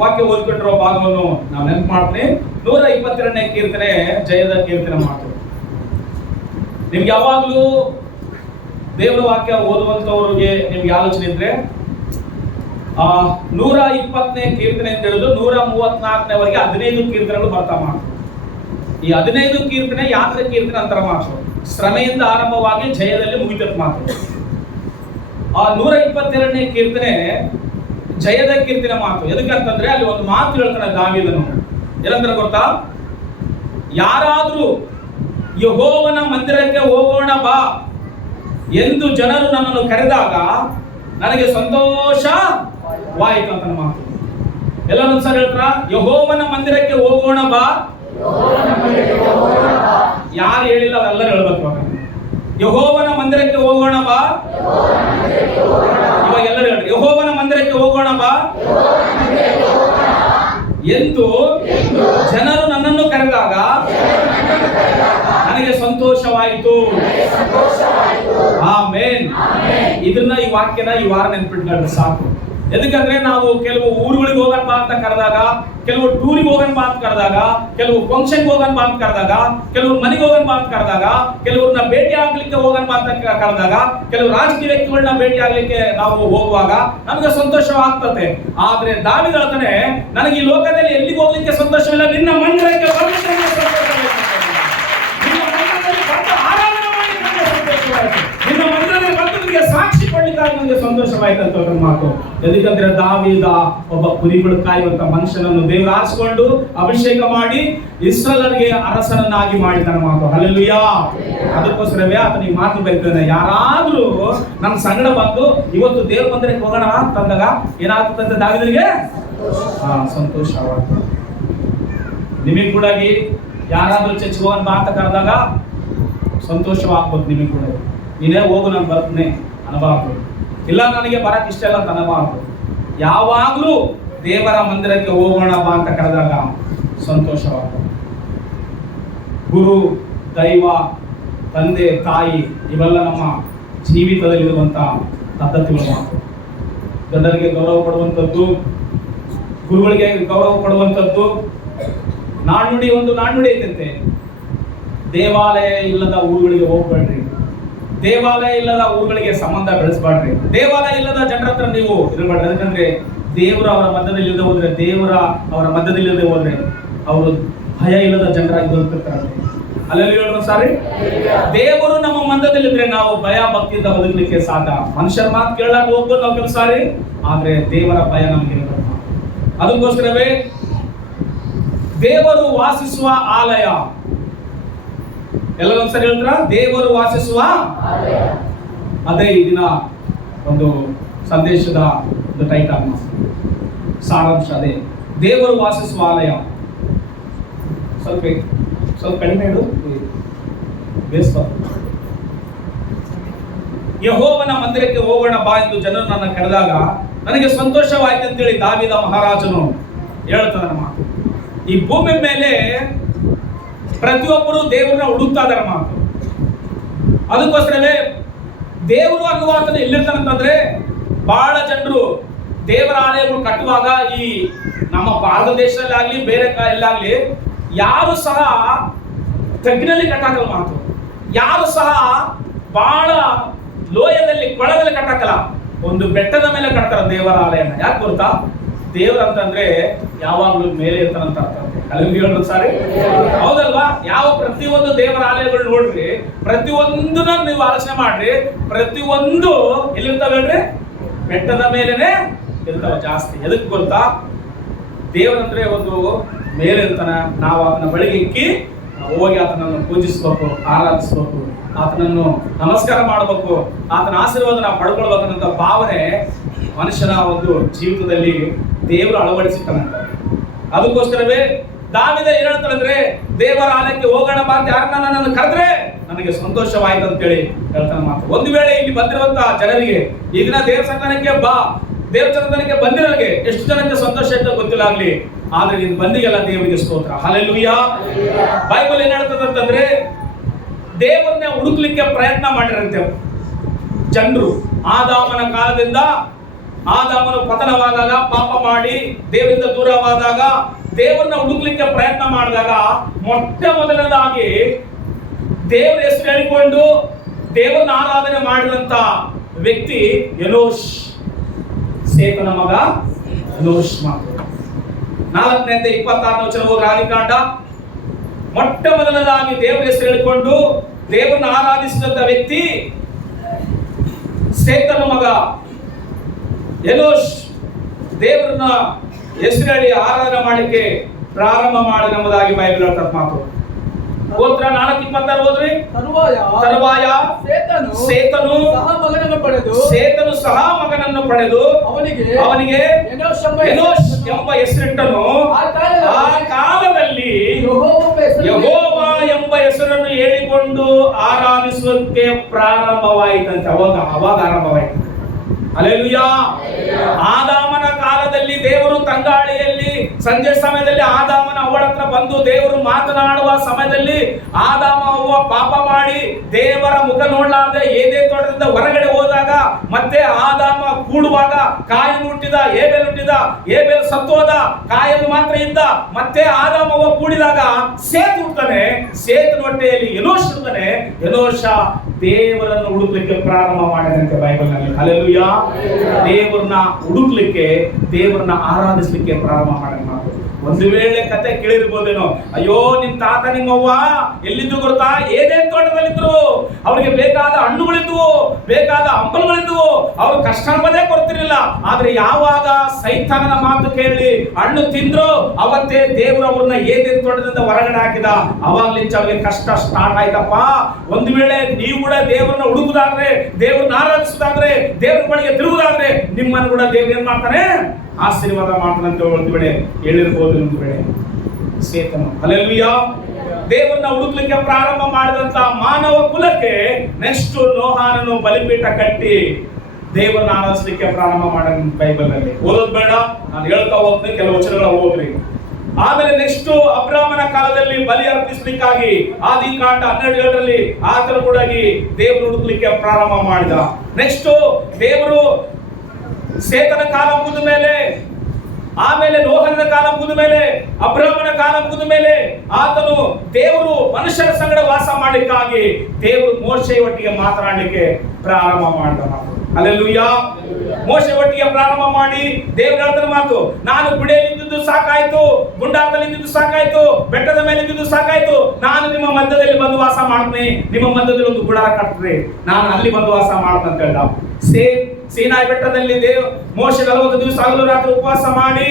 ವಾಕ್ಯ ಓದ್ಕೊಂಡಿರೋ ಭಾಗವನ್ನು ನಾವು ನೆನಪು ಮಾಡ್ತೀನಿ. 122ನೇ ಕೀರ್ತನೆ ಜಯದ ಕೀರ್ತನೆ ಮಾತು. ನಿಮ್ಗೆ ಯಾವಾಗ್ಲೂ ದೇವರ ವಾಕ್ಯ ಓದುವಂತವ್ರಿಗೆ ನಿಮ್ಗೆ ಆಲೋಚನೆ ಇದ್ರೆ 120ನೇ ಕೀರ್ತನೆ ಅಂತ ಹೇಳಿದ್ರು 134ನೇವರೆಗೆ 15 ಕೀರ್ತನೆಗಳು ಬರ್ತಾ ಮಾತು. ಈ 15 ಕೀರ್ತನೆ ಯಾತ್ರೆ ಕೀರ್ತನೆ ಅಂತರ ಮಾತು. ಶ್ರಮೆಯಿಂದ ಆರಂಭವಾಗಿ ಜಯದಲ್ಲಿ ಮುಗಿತತ್ ಮಾತು. 122ನೇ ಕೀರ್ತನೆ ಜಯದ ಕೀರ್ತನೆ ಮಾತು. ಎದಕ್ಕಂತಂದ್ರೆ ಅಲ್ಲಿ ಒಂದು ಮಾತು ಹೇಳ್ತಾನೆ ದಾವೀದನು. ಏನಂತ ಗೊತ್ತಾ? ಯಾರಾದ್ರೂ ಯೆಹೋವನ ಮಂದಿರಕ್ಕೆ ಹೋಗೋಣ ಬಾ ಎಂದು ಜನರು ನನ್ನನ್ನು ಕರೆದಾಗ ನನಗೆ ಸಂತೋಷವಾಯಿತು ಅಂತ ಮಾತು. ಎಲ್ಲ ಒಂದ್ಸರಿ ಹೇಳ್ತಾರ, ಯೆಹೋವನ ಮಂದಿರಕ್ಕೆ ಹೋಗೋಣ ಬಾ. ಯಾರು ಹೇಳಿಲ್ಲ ಅವರೆಲ್ಲರೂ ಹೇಳ್ಬೇಕು. ಯೆಹೋವನ ಮಂದಿರಕ್ಕೆ ಹೋಗೋಣ ಬಾ. ಇವಾಗ ಎಲ್ಲರೂ ಹೇಳ್ರಿ, ಯೆಹೋವನ ಮಂದಿರಕ್ಕೆ ಹೋಗೋಣ ಬಾ ಎಂದು ಜನರು ನನ್ನನ್ನು ಕರೆದಾಗ ನನಗೆ ಸಂತೋಷವಾಯಿತು. ಆಮೆನ್. ಇದನ್ನ ಈ ವಾಕ್ಯನ ಈ ವಾರ ನೆನ್ಪಿಟ್ಕೊಂಡ್ರೆ ಸಾಕು. ಎದಕ್ಕಂದ್ರೆ ನಾವು ಕೆಲವು ಊರುಗಳಿಗೆ ಹೋಗೋಣ ಬಾ ಅಂತ ಕರೆದಾಗ, ಕೆಲವು ಟೂರಿಗೆ ಹೋಗೋಣ ಬಾ ಅಂತ ಕರೆದಾಗ, ಕೆಲವು ಫಂಕ್ಷನ್ಗೆ ಹೋಗೋಣ ಬಾ ಅಂತ ಕರೆದಾಗ, ಕೆಲವರು ಮನೆಗೆ ಹೋಗೋಣ ಬಾ ಅಂತ ಕರೆದಾಗ, ಕೆಲವ್ರನ್ನ ಭೇಟಿ ಆಗ್ಲಿಕ್ಕೆ ಹೋಗೋಣ ಬಾ ಅಂತ ಕರೆದಾಗ, ಕೆಲವು ರಾಜಕೀಯ ವ್ಯಕ್ತಿಗಳನ್ನ ಭೇಟಿ ಆಗ್ಲಿಕ್ಕೆ ನಾವು ಹೋಗುವಾಗ ನಮಗೆ ಸಂತೋಷವಾಗ್ತದೆ. ಆದ್ರೆ ದಾವೀದ ಹೇಳ್ತಾನೆ, ನನಗೆ ಈ ಲೋಕದಲ್ಲಿ ಎಲ್ಲಿಗೆ ಹೋಗ್ಲಿಕ್ಕೆ ಸಂತೋಷವಿಲ್ಲ, ನಿನ್ನ ಮಂದಿರಕ್ಕೆ ನಿನ್ನ ಮಂದಿರದಲ್ಲಿ ಬಂದು ನಿಮಗೆ ಸಾಕ್ಷಿ ಕೊಡ್ಲಿಕ್ಕಾಗಿ ನನಗೆ ಸಂತೋಷವಾಯ್ತು ಅಂತ ಮಾತು. ಎದಕ್ಕಂದ್ರೆ ದಾವೀದ ಒಬ್ಬ ಕುರಿಗಳು ಕಾಯುವಂತ ಮನುಷ್ಯನನ್ನು ದೇವರು ಆರಿಸಿಕೊಂಡು ಅಭಿಷೇಕ ಮಾಡಿ ಇಸ್ರಾಯೇಲರಿಗೆ ಅರಸನನ್ನಾಗಿ ಮಾಡಿದನ ಮಾತು. ಹಲ್ಲೆಲೂಯಾ. ಅದಕ್ಕೋಸ್ಕರವೇ ಆತನಿಗೆ ಮಾತು ಬೈತಾನೆ, ಯಾರಾದ್ರೂ ನಮ್ಮ ಸಂಗಡ ಬಂದು ಇವತ್ತು ದೇವ್ರ ಮಂದಿರಕ್ಕೆ ಹೋಗೋಣ ಅಂತಂದಾಗ ಏನಾಗ್ತದೆ ದಾವೀದನಿಗೆ ಸಂತೋಷವಾಗ್ತದೆ. ನಿಮಗೆ ಕೂಡ ಯಾರಾದ್ರೂ ಚರ್ಚ್ಗೆ ಹೋಗೋಣ ಬಾ ಅಂತ ಕರೆದಾಗ ಸಂತೋಷವಾಗ್ಬೋದು. ನಿಮಗೆ ಕೂಡ ನೀನೇ ಹೋಗು ನಾನು ಬರ್ತೀನಿ ಅನ್ನಬಾರ್ದು, ಇಲ್ಲ ನನಗೆ ಬರಕ್ ಇಷ್ಟ ಇಲ್ಲ ಅಂತ ಅನ್ನಬಾರ್ದು. ಯಾವಾಗ್ಲೂ ದೇವರ ಮಂದಿರಕ್ಕೆ ಹೋಗೋಣ ಬಾ ಅಂತ ಕರೆದಾಗ ಸಂತೋಷವಾಗ್ತದೆ. ಗುರು, ದೈವ, ತಂದೆ, ತಾಯಿ ಇವೆಲ್ಲ ನಮ್ಮ ಜೀವಿತದಲ್ಲಿರುವಂತ ಪದ್ಧತಿಗಳು ಮಾತು. ಜನರಿಗೆ ಗೌರವ ಕೊಡುವಂಥದ್ದು, ಗುರುಗಳಿಗೆ ಗೌರವ ಕೊಡುವಂಥದ್ದು. ನಾಣ್ಣುಡಿ ಒಂದು ನಾಣ್ಣುಡಿ ಐತಂತೆ, ದೇವಾಲಯ ಇಲ್ಲದ ಊರುಗಳಿಗೆ ಹೋಗ್ಬೇಡ್ರಿ, ದೇವಾಲಯ ಇಲ್ಲದ ಊರುಗಳಿಗೆ ಸಂಬಂಧ ಬೆಳೆಸಬೇಡ್ರಿ, ದೇವಾಲಯ ಇಲ್ಲದ ಜನರ ಹತ್ರ ನೀವು ಇರಬೇಡ್ರಿ. ಯಾಕಂದ್ರೆ ದೇವರು ಅವರ ಮಧ್ಯದಲ್ಲಿ ಇಲ್ಲದೆ ಹೋದ್ರೆ, ದೇವರ ಅವರ ಮಧ್ಯದಲ್ಲಿ ಇಲ್ಲದೆ ಹೋದ್ರೆ ಅವರು ಭಯ ಇಲ್ಲದ ಜನರಾಗಿ ಬದುಕ್ತಿರ್ತಾರೆ. ಅಲ್ಲೆಲ್ಲ ಹೇಳೋಣ ಸಾರಿ, ದೇವರು ನಮ್ಮ ಮಧ್ಯದಲ್ಲಿದ್ರೆ ನಾವು ಭಯ ಭಕ್ತಿಯಿಂದ ಬದುಕಲಿಕ್ಕೆ ಸಾಧ್ಯ. ಮನುಷ್ಯರ ಮಾತು ಕೇಳಲಾಗ ಹೋಗ್ಬೋದು ನಾವು ಕೆಲವು ಸಾರಿ, ಆದ್ರೆ ದೇವರ ಭಯ ನಮಗೆ ಇರಬೇಕು. ಅದಕ್ಕೋಸ್ಕರವೇ ದೇವರು ವಾಸಿಸುವ ಆಲಯ. ಎಲ್ಲರೂ ಒಂದ್ಸರಿ ಹೇಳ್ತಾರ, ದೇವರು ವಾಸಿಸುವ ಅದೇ ಈ ದಿನ ಒಂದು ಸಂದೇಶದ ಒಂದು ಟೈಟಲ್, ಸಾರಾಂಶ ಅದೇ, ದೇವರು ವಾಸಿಸುವ ಆಲಯ. ಸ್ವಲ್ಪ ಕಡಿಮೆ ಇಡು, ಯೆಹೋವನ ಮಂದಿರಕ್ಕೆ ಹೋಗೋಣ ಬಾ ಎಂದು ಜನರು ನನ್ನ ಕರೆದಾಗ ನನಗೆ ಸಂತೋಷವಾಯ್ತು ಅಂತೇಳಿ ದಾವೀದ ಮಹಾರಾಜನು ಹೇಳ್ತಾನೆ ಮಾತು. ಈ ಭೂಮಿ ಮೇಲೆ ಪ್ರತಿಯೊಬ್ಬರು ದೇವರನ್ನ ಹುಡುಕ್ತಾ ಇದಾರೆ ಮಾತು. ಅದಕ್ಕೋಸ್ಕರವೇ ದೇವರು ಅನ್ನುವಾತನ ಎಲ್ಲಿರ್ತಾನಂತಂದ್ರೆ, ಬಹಳ ಜನರು ದೇವರ ಆಲಯಗಳು ಕಟ್ಟುವಾಗ ಈ ನಮ್ಮ ಭಾರತ ದೇಶದಲ್ಲಿ ಆಗ್ಲಿ ಬೇರೆ ಎಲ್ಲಾಗ್ಲಿ ಯಾರು ಸಹ ತಗ್ಗಿನಲ್ಲಿ ಕಟ್ಟಾಕಲ್ಲ ಮಾತು. ಯಾರು ಸಹ ಬಹಳ ಲೋಯದಲ್ಲಿ ಕೊಳದಲ್ಲಿ ಕಟ್ಟಾಕಲ್ಲ, ಒಂದು ಬೆಟ್ಟದ ಮೇಲೆ ಕಟ್ತಾರ ದೇವರ ಆಲಯನ. ಯಾಕೆ ಗೊತ್ತಾ? ದೇವ್ರ ಅಂತಂದ್ರೆ ಯಾವಾಗ್ಲೂ ಮೇಲೆ ಇರ್ತಾನಂತ ಅರ್ಥ. ಅಲ್ಲಿ ಹೇಳೋದು ಸಾರಿ, ಹೌದಲ್ವಾ? ಯಾವ ಪ್ರತಿಯೊಂದು ದೇವರ ಆಲಯಗಳು ನೋಡ್ರಿ, ಪ್ರತಿಯೊಂದನ್ನ ನೀವು ಆಲೋಚನೆ ಮಾಡ್ರಿ, ಪ್ರತಿಯೊಂದು ಎಲ್ಲಿರ್ತಾವ ಹೇಳ್ರಿ? ಬೆಟ್ಟದ ಮೇಲೆನೆ ಇರ್ತಾವ ಜಾಸ್ತಿ. ಎದಕ್ಕೆ ಗೊತ್ತಾ? ದೇವರಂದ್ರೆ ಒಂದು ಮೇಲೆ ಇರ್ತಾನ. ನಾವು ಆತನ ಬಳಿಗೆ ಇಕ್ಕಿ ಹೋಗಿ ಆತನನ್ನು ಪೂಜಿಸ್ಬೇಕು, ಆರಾಧಿಸ್ಬೇಕು, ಆತನನ್ನು ನಮಸ್ಕಾರ ಮಾಡಬೇಕು, ಆತನ ಆಶೀರ್ವಾದ ನಾವು ಪಡ್ಕೊಳ್ಬೇಕನ್ನೋ ಭಾವನೆ ಮನುಷ್ಯನ ಒಂದು ಜೀವಿತದಲ್ಲಿ ದೇವರು ಅಳವಡಿಸಿರ್ತಾನಂತ. ಅದಕ್ಕೋಸ್ಕರವೇ ದಾವೀದ ಏನ್ ಹೇಳ್ತಾನಂದ್ರೆ, ದೇವರ ಆಲಯಕ್ಕೆ ಹೋಗೋಣ ಬಾ ಅಂತ ಯಾರನ್ನ ನನ್ನನ್ನು ಕರೆದ್ರೆ ನನಗೆ ಸಂತೋಷವಾಯ್ತು ಅಂತೇಳಿ ಹೇಳ್ತಾನೆ ಮಾತು. ಒಂದು ವೇಳೆ ಇಲ್ಲಿ ಬಂದಿರುವಂತ ಜನರಿಗೆ ಈಗಿನ ದೇವಸ್ಥಾನಕ್ಕೆ ಬಾ, ದೇವಸ್ಥಾನಕ್ಕೆ ಬಂದಿರೋರಿಗೆ ಎಷ್ಟು ಜನಕ್ಕೆ ಸಂತೋಷ ಅಂತ ಗೊತ್ತಿಲ್ಲ ಆಗ್ಲಿ, ಆದ್ರೆ ನೀನು ಬಂದಿಗೆಲ್ಲ ದೇವರಿಗೆ ಸ್ತೋತ್ರ. ಹಲ್ಲೆಲೂಯಾ. ಬೈಬಲ್ ಏನ್ ಹೇಳ್ತದಂತಂದ್ರೆ, ದೇವರನ್ನ ಹುಡುಕ್ಲಿಕ್ಕೆ ಪ್ರಯತ್ನ ಮಾಡಿರಂತೆ ಜನರು. ಆದಾಮನ ಕಾಲದಿಂದ ಆದಾಮನು ಪತನವಾದಾಗ, ಪಾಪ ಮಾಡಿ ದೇವರಿಂದ ದೂರವಾದಾಗ, ದೇವರನ್ನ ಹುಡುಕ್ಲಿಕ್ಕೆ ಪ್ರಯತ್ನ ಮಾಡಿದಾಗ ಮೊಟ್ಟ ಮೊದಲನೇದಾಗಿ ದೇವರ ಹೆಸರು ಹೇಳಿಕೊಂಡು ದೇವರನ್ನ ಆರಾಧನೆ ಮಾಡಿದಂತ ವ್ಯಕ್ತಿ ಎನೋಷ್, ಸೇತನ ಮಗ ಎನೋಷ್. ಮಾತು 4ನೇ 26ನೇ ವಚನ ಹೋಗಿ ಆದಿಕಾಂಡ. ಮೊಟ್ಟ ಮೊದಲನೇದಾಗಿ ದೇವರ ಹೆಸರು ಹೇಳಿಕೊಂಡು ದೇವರನ್ನ ಆರಾಧಿಸಿದಂತ ವ್ಯಕ್ತಿ ಸೇತನ ಮಗ ಎನೋಷ್. ದೇವರನ್ನ ಹೆಸರು ಹೇಳಿ ಆರಾಧನೆ ಮಾಡಲಿಕ್ಕೆ ಪ್ರಾರಂಭ ಮಾಡಿ ಎಂಬುದಾಗಿ ಬೈಬಲ್ ಹೇಳ್ತಕ್ಕ ಮಾತು. ಗೋತ್ರ 4:26 ಹೋದ್ರಿ. ತರುವಾಯ ಸೇತನು ಸಹ ಮಗನನ್ನು ಪಡೆದು ಅವನಿಗೆ ಎನೋಷ್ ಎಂಬ ಹೆಸರಿಟ್ಟನು. ಆ ಕಾಲದಲ್ಲಿ ಯೆಹೋವ ಎಂಬ ಹೆಸರನ್ನು ಹೇಳಿಕೊಂಡು ಆರಾಧಿಸುವಂತೆ ಪ್ರಾರಂಭವಾಯಿತಂತೆ. ಅವಾಗ ಆರಂಭವಾಯಿತು. ಹಲ್ಲೆಲೂಯಾ. ಆದಾಮನ ಕಾಲದಲ್ಲಿ ದೇವರು ತಂಗಾಳಿಯಲ್ಲಿ ಸಂಜೆ ಸಮಯದಲ್ಲಿ ಆದಾಮನ ಅವಳ ಹತ್ರ ಬಂದು ದೇವರು ಮಾತನಾಡುವ ಸಮಯದಲ್ಲಿ ಆದಾಮ ಅವ್ವ ಪಾಪ ಮಾಡಿ ದೇವರ ಮುಖ ನೋಡಲಾರದೆ ಏದೇ ತೋಟದಿಂದ ಹೊರಗಡೆ ಹೋದಾಗ, ಮತ್ತೆ ಆದಾಮ ಕೂಡುವಾಗ ಕಾಯಿ ಹುಟ್ಟಿದ, ಏಬೇಲ್ ಸತ್ತೋದ, ಕಾಯನ್ನು ಮಾತ್ರ ಇದ್ದ. ಮತ್ತೆ ಆದಾಮ ಅವ್ವ ಕೂಡಿದಾಗ ಸೇತು ಹುಡ್ತಾನೆ. ಸೇತನ ಹೊಟ್ಟೆಯಲ್ಲಿ ಎನೋಷ್ ಇರ್ತಾನೆ. ಎನೋಷ ದೇವರನ್ನು ಹುಡುಕ್ಲಿಕ್ಕೆ ಪ್ರಾರಂಭ ಮಾಡಿದಂತೆ ಬೈಬಲ್ ನಲ್ಲಿ. ಹಲ್ಲೆಲೂಯಾ. ದೇವರನ್ನ ಹುಡುಕ್ಲಿಕ್ಕೆ, ದೇವರನ್ನ ಆರಾಧಿಸ್ಲಿಕ್ಕೆ ಪ್ರಾರಂಭ ಮಾಡಿದ ಮಾತು. ಒಂದು ವೇಳೆ ಕತೆ ಕೇಳಿರ್ಬೋದೇನೋ, ಅಯ್ಯೋ ನಿಮ್ ತಾತ ನಿಮ್ಮವ್ವ ಎಲ್ಲಿದ್ದು ಗೊತ್ತಾ? ಏದೇನ್ ತೋಟದಲ್ಲಿದ್ರು. ಅವ್ರಿಗೆ ಬೇಕಾದ ಹಣ್ಣುಗಳಿದ್ವು, ಬೇಕಾದ ಹಂಪಲುಗಳಿದ್ವು, ಅವ್ರು ಕಷ್ಟ ಅನ್ನೋದೇ ಕೊಡ್ತಿರ್ಲಿಲ್ಲ. ಆದ್ರೆ ಯಾವಾಗ ಸೈತಾನನ ಮಾತು ಕೇಳಿ ಹಣ್ಣು ತಿಂದ್ರು, ಅವತ್ತೇ ದೇವರು ಅವ್ರನ್ನ ಏದೇನ್ ತೋಟದಿಂದ ಹೊರಗಡೆ ಹಾಕಿದ. ಅವಾಗ್ಲಿಂಚ ಅವ್ರಿಗೆ ಕಷ್ಟ ಸ್ಟಾರ್ಟ್ ಆಯ್ತಪ್ಪ. ಒಂದು ವೇಳೆ ನೀವು ಕೂಡ ದೇವರನ್ನ ಹುಡುಗುದಾದ್ರೆ, ದೇವ್ರನ್ನ ಆರಾಧಿಸುದಾದ್ರೆ, ದೇವ್ರ ಬಳಿಗೆ ತಿರುಗುದಾದ್ರೆ, ನಿಮ್ಮನ್ನು ಕೂಡ ದೇವ್ರು ಏನ್ ಮಾಡ್ತಾನೆ? ಆಶೀರ್ವಾದ ಮಾಡ್ತಾನಂತ ಒಂದು ವೇಳೆ ಹೇಳಿರ್ಬೋದು. ಒಂದು ವೇಳೆ ಸೇತನು, ಹಲ್ಲೆಲೂಯಾ, ದೇವರನ್ನ ಹುಡುಕ್ಲಿಕ್ಕೆ ಪ್ರಾರಂಭ ಮಾಡಿದಂತ ಮಾನವ ಕುಲಕ್ಕೆ ನೆಕ್ಸ್ಟ್ ನೋಹಾನನು ಬಲಿಪೀಠ ಕಟ್ಟಿ ದೇವರನ್ನ ಆರಾಧಿಸಲಿಕ್ಕೆ ಪ್ರಾರಂಭ ಮಾಡ ಬೈಬಲ್ ನಲ್ಲಿ. ಓದೋದ್ ಬೇಡ, ನಾನು ಹೇಳ್ತಾ ಹೋಗ್ತೀನಿ, ಕೆಲವು ವಚನಗಳ ಹೋಗ್ರಿ. ಆಮೇಲೆ ನೆಕ್ಸ್ಟ್ ಅಬ್ರಾಮನ ಕಾಲದಲ್ಲಿ ಬಲಿ ಅರ್ಪಿಸಲಿಕ್ಕಾಗಿ ಆದಿಕಾಂಡ 12:7 ಆತನು ಕೂಡ ದೇವರು ಹುಡುಕ್ಲಿಕ್ಕೆ ಪ್ರಾರಂಭ ಮಾಡಿದ. ನೆಕ್ಸ್ಟ್ ದೇವರು ಸೇತನ ಕಾಲ ಮುಗಿದ ಮೇಲೆ, ಆಮೇಲೆ ನೋಹನ ಕಾಲ ಮುಗಿದ ಮೇಲೆ, ಅಬ್ರಾಮನ ಕಾಲ ಮುಗಿದ ಮೇಲೆ ಆತನು ದೇವರು ಮನುಷ್ಯರ ಸಂಗಡ ವಾಸ ಮಾಡಲಿಕ್ಕಾಗಿ ದೇವರು ಮೋಶೆ ಒಟ್ಟಿಗೆ ಮಾತನಾಡಲಿಕ್ಕೆ ಪ್ರಾರಂಭ ಮಾಡಿದ. ಹಲ್ಲೆಲೂಯಾ. ಮೋಶೆ ಒಟ್ಟಿಗೆ ಪ್ರಾರಂಭ ಮಾಡಿ ದೇವರು ಹೇಳಿದ ಮಾತು, ನಾನು ಗುಡಿಯಲ್ಲಿದ್ದು ಸಾಕಾಯ್ತು, ಗುಂಡಾರದಲ್ಲಿ ಇದ್ದು ಸಾಕಾಯ್ತು, ಬೆಟ್ಟದ ಮೇಲೆ ಇದ್ದು ಸಾಕಾಯ್ತು, ನಾನು ನಿಮ್ಮ ಮಧ್ಯದಲ್ಲಿ ಬಂದು ವಾಸ ಮಾಡ್ತೀನಿ, ನಿಮ್ಮ ಮಧ್ಯದಲ್ಲಿ ಒಂದು ಗುಡಾರ ಕಟ್ಟ್ರಿ, ನಾನು ಅಲ್ಲಿ ಬಂದು ವಾಸ ಮಾಡ್ತೀನಿ ಅಂತ ಹೇಳ್ದ. ಸೀನಾಯಿ ಬೆಟ್ಟದಲ್ಲಿ ಮೋಶೆ 40 ದಿವಸ ಹಗಲು ರಾತ್ರಿ ಉಪವಾಸ ಮಾಡಿ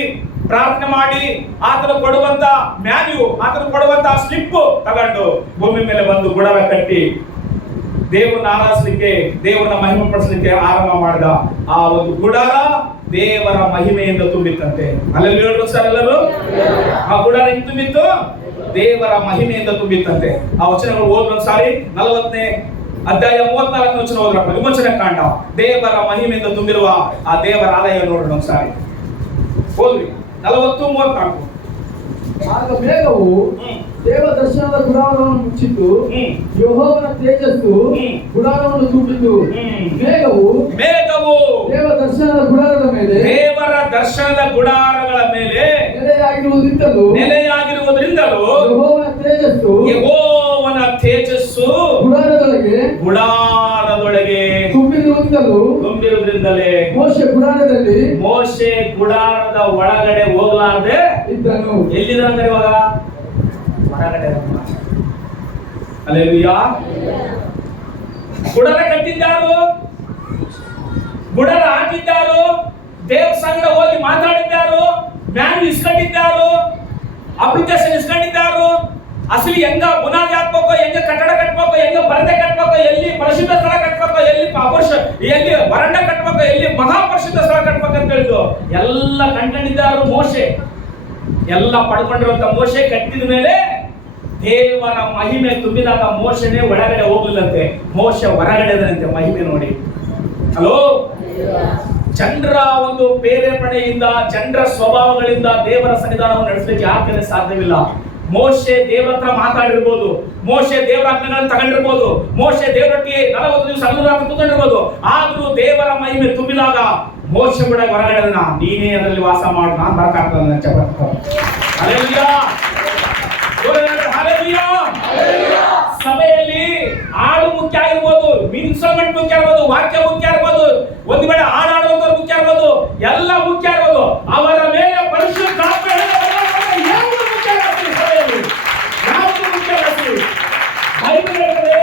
ಪ್ರಾರ್ಥನೆ ಮಾಡಿ ಆತನು ಕೊಡುವಂತ ಮ್ಯಾನ್ಯೂ, ಆತನು ಕೊಡುವಂತ ಸ್ಲಿಪ್ ತಗೊಂಡು ಭೂಮಿ ಮೇಲೆ ಬಂದು ಗುಡಾರ ಕಟ್ಟಿ ದೇವರನ್ನ ಆರಾಧಿಸಲಿಕ್ಕೆ, ದೇವರನ್ನ ಮಹಿಮೆ ಪಡಿಸಲಿಕ್ಕೆ ಆರಂಭ ಮಾಡಿದ. ಆ ಒಂದು ಗುಡಾರ ದೇವರ ಮಹಿಮೆಯಿಂದ ತುಂಬಿತ್ತಂತೆ. ಅಲ್ಲಲ್ಲಿ ಹೇಳ್ಬೋದು ಸರ್ ಎಲ್ಲರೂ, ಆ ಗುಡಾರ ಹಿಂಗ್ ತುಂಬಿತ್ತು, ದೇವರ ಮಹಿಮೆಯಿಂದ ತುಂಬಿತ್ತಂತೆ. ಆ ವಚನಗಳು ಓದೊಂದು ಸಾರಿ 40ನೇ ಅಧ್ಯಾಯ 34ನೇ ವಚನ ಹೋದ್ರಪ್ಪ. ವಿಮೋಚನೆ ಕಾಂಡ, ದೇವರ ಮಹಿಮೆಯಿಂದ ತುಂಬಿರುವ ಆ ದೇವರ ಆಲಯ ನೋಡೋಣ ಒಂದ್ಸಾರಿ. ಹೋದ್ರಿ 40:34. ಆಗ ಮೇಘವು ದೇವ ದರ್ಶನದ ಗುಡಾರವನ್ನು ಮುಚ್ಚಿತು, ಯೆಹೋವನ ತೇಜಸ್ಸು ಗುಡಾರವನ್ನು ತುಂಬಿತು. ಮೇಘವು ದೇವ ದರ್ಶನದ ಗುಡಾರದ ಮೇಲೆ, ದೇವರ ದರ್ಶನದ ಗುಡಾರಗಳ ಮೇಲೆ ನೆಲೆಯಾಗಿರುವುದರಿಂದಲೂ ಯೆಹೋವನ ತೇಜಸ್ಸು ಗುಡಾರದೊಳಗೆ ತುಂಬಿರುವುದರಿಂದಲೇ ಮೋಶೆ ಗುಡಾರದ ಒಳಗಡೆ ಹೋಗಲಾರದೆ ಇದ್ದನು. ಎಲ್ಲಿದ್ದಾರೆ ಇವಾಗ? ಹೊರಗಡೆ. ಹಲ್ಲೆಲೂಯಾ. ಗುಡಾರ ಕಟ್ಟಿದ್ದಾರು, ಗುಡಾರ ಹಾಕಿದ್ದಾರು, ದೇವ ಸಂಗಡ ಹೋಗಿ ಮಾತಾಡಿದ್ದಾರು, ಮ್ಯಾನ್ ಇಸ್ಕೊಂಡಿದ್ದಾರು, ಅಪ್ಲಿಕೇಶನ್ ಇಸ್ಕೊಂಡಿದ್ದಾರು. ಅಸಲಿ ಹೆಂಗ ಬುನಾದಿ ಹಾಕ್ಬೇಕು, ಹೆಂಗ ಕಟ್ಟಡ ಕಟ್ಬೇಕು, ಹೆಂಗ ಪರದೆ ಕಟ್ಬೇಕು, ಎಲ್ಲಿ ಪರಿಶುದ್ಧ ಸ್ಥಳ ಕಟ್ಬೇಕು, ಎಲ್ಲಿ ವರಂಡ ಕಟ್ಬೇಕು, ಎಲ್ಲಿ ಮಹಾಪರಿಶುದ್ಧ ಸ್ಥಳ ಕಟ್ಬೇಕು ಅಂತ ಹೇಳಿದ್ರು ಎಲ್ಲ ಕಂಡಿದ್ದಾರು. ಮೋಶೆ ಎಲ್ಲ ಪಡ್ಕೊಂಡಿರುವಂತ ಮೋಶೆ ಕಟ್ಟಿದ ಮೇಲೆ ದೇವರ ಮಹಿಮೆ ತುಂಬಿದಾಗ ಮೋಶೆನೇ ಒಳಗಡೆ ಹೋಗ್ಲಿಲ್ಲಂತೆ, ಮೋಶೆ ಹೊರಗಡೆ ಇದಂತೆ. ಮಹಿಮೆ ನೋಡಿ. ಹಲೋ, ಜನರ ಒಂದು ಪ್ರೇರೇಪಣೆಯಿಂದ, ಜನರ ಸ್ವಭಾವಗಳಿಂದ ದೇವರ ಸನ್ನಿಧಾನವನ್ನು ನಡೆಸಲಿಕ್ಕೆ ಯಾಕೆ ಸಾಧ್ಯವಿಲ್ಲ. ಮೋಶೆ ದೇವರ ಹತ್ರ ಮಾತಾಡಿರ್ಬೋದು, ಮೋಶೆ ದೇವರ ಆಜ್ಞೆಗಳನ್ನು ತಗೊಂಡಿರ್ಬೋದು, ಮೋಶೆ ದೇವರೊಟ್ಟಿಗೆ 40 ದಿವಸ ಹಗಲು ರಾತ್ರಿ ಕೂತ್ಕೊಂಡಿರ್ಬೋದು. ಆದ್ರೂ ದೇವರ ಮಹಿಮೆ ತುಂಬಿದಾಗ ಮೋಶ ಕೂಡ ಹೊರಗಡೆ ನೀನೇ ಅದರಲ್ಲಿ ವಾಸ ಮಾಡು, ನಾನು ಬರಕಾಗ್ತದೆ. ಸಭೆಯಲ್ಲಿ ಹಾಡು ಮುಖ್ಯ ಆಗಿರ್ಬೋದು, ಇನ್ಸ್ಟ್ರೂಮೆಂಟ್ ಮುಖ್ಯ ಇರ್ಬೋದು, ವಾಕ್ಯ ಮುಖ್ಯ ಇರ್ಬೋದು, ಒಂದು ವೇಳೆ ಹಾಡಾಡುವಂತವ್ರು ಮುಖ್ಯ ಇರ್ಬೋದು, ಎಲ್ಲ ಮುಖ್ಯ ಇರ್ಬೋದು. ಅವರ ಮೇಲೆ ಪರಿಶುದ್ಧಾತ್ಮ ಯಾವುದು ಮುಖ್ಯ ಆಗ್ತದೆ ಸಭೆಯಲ್ಲಿ, ಯಾವುದು ಮುಖ್ಯ ಆಗ್ತದೆ. ಬೈಬಲ್ ಹೇಳ್ತದೆ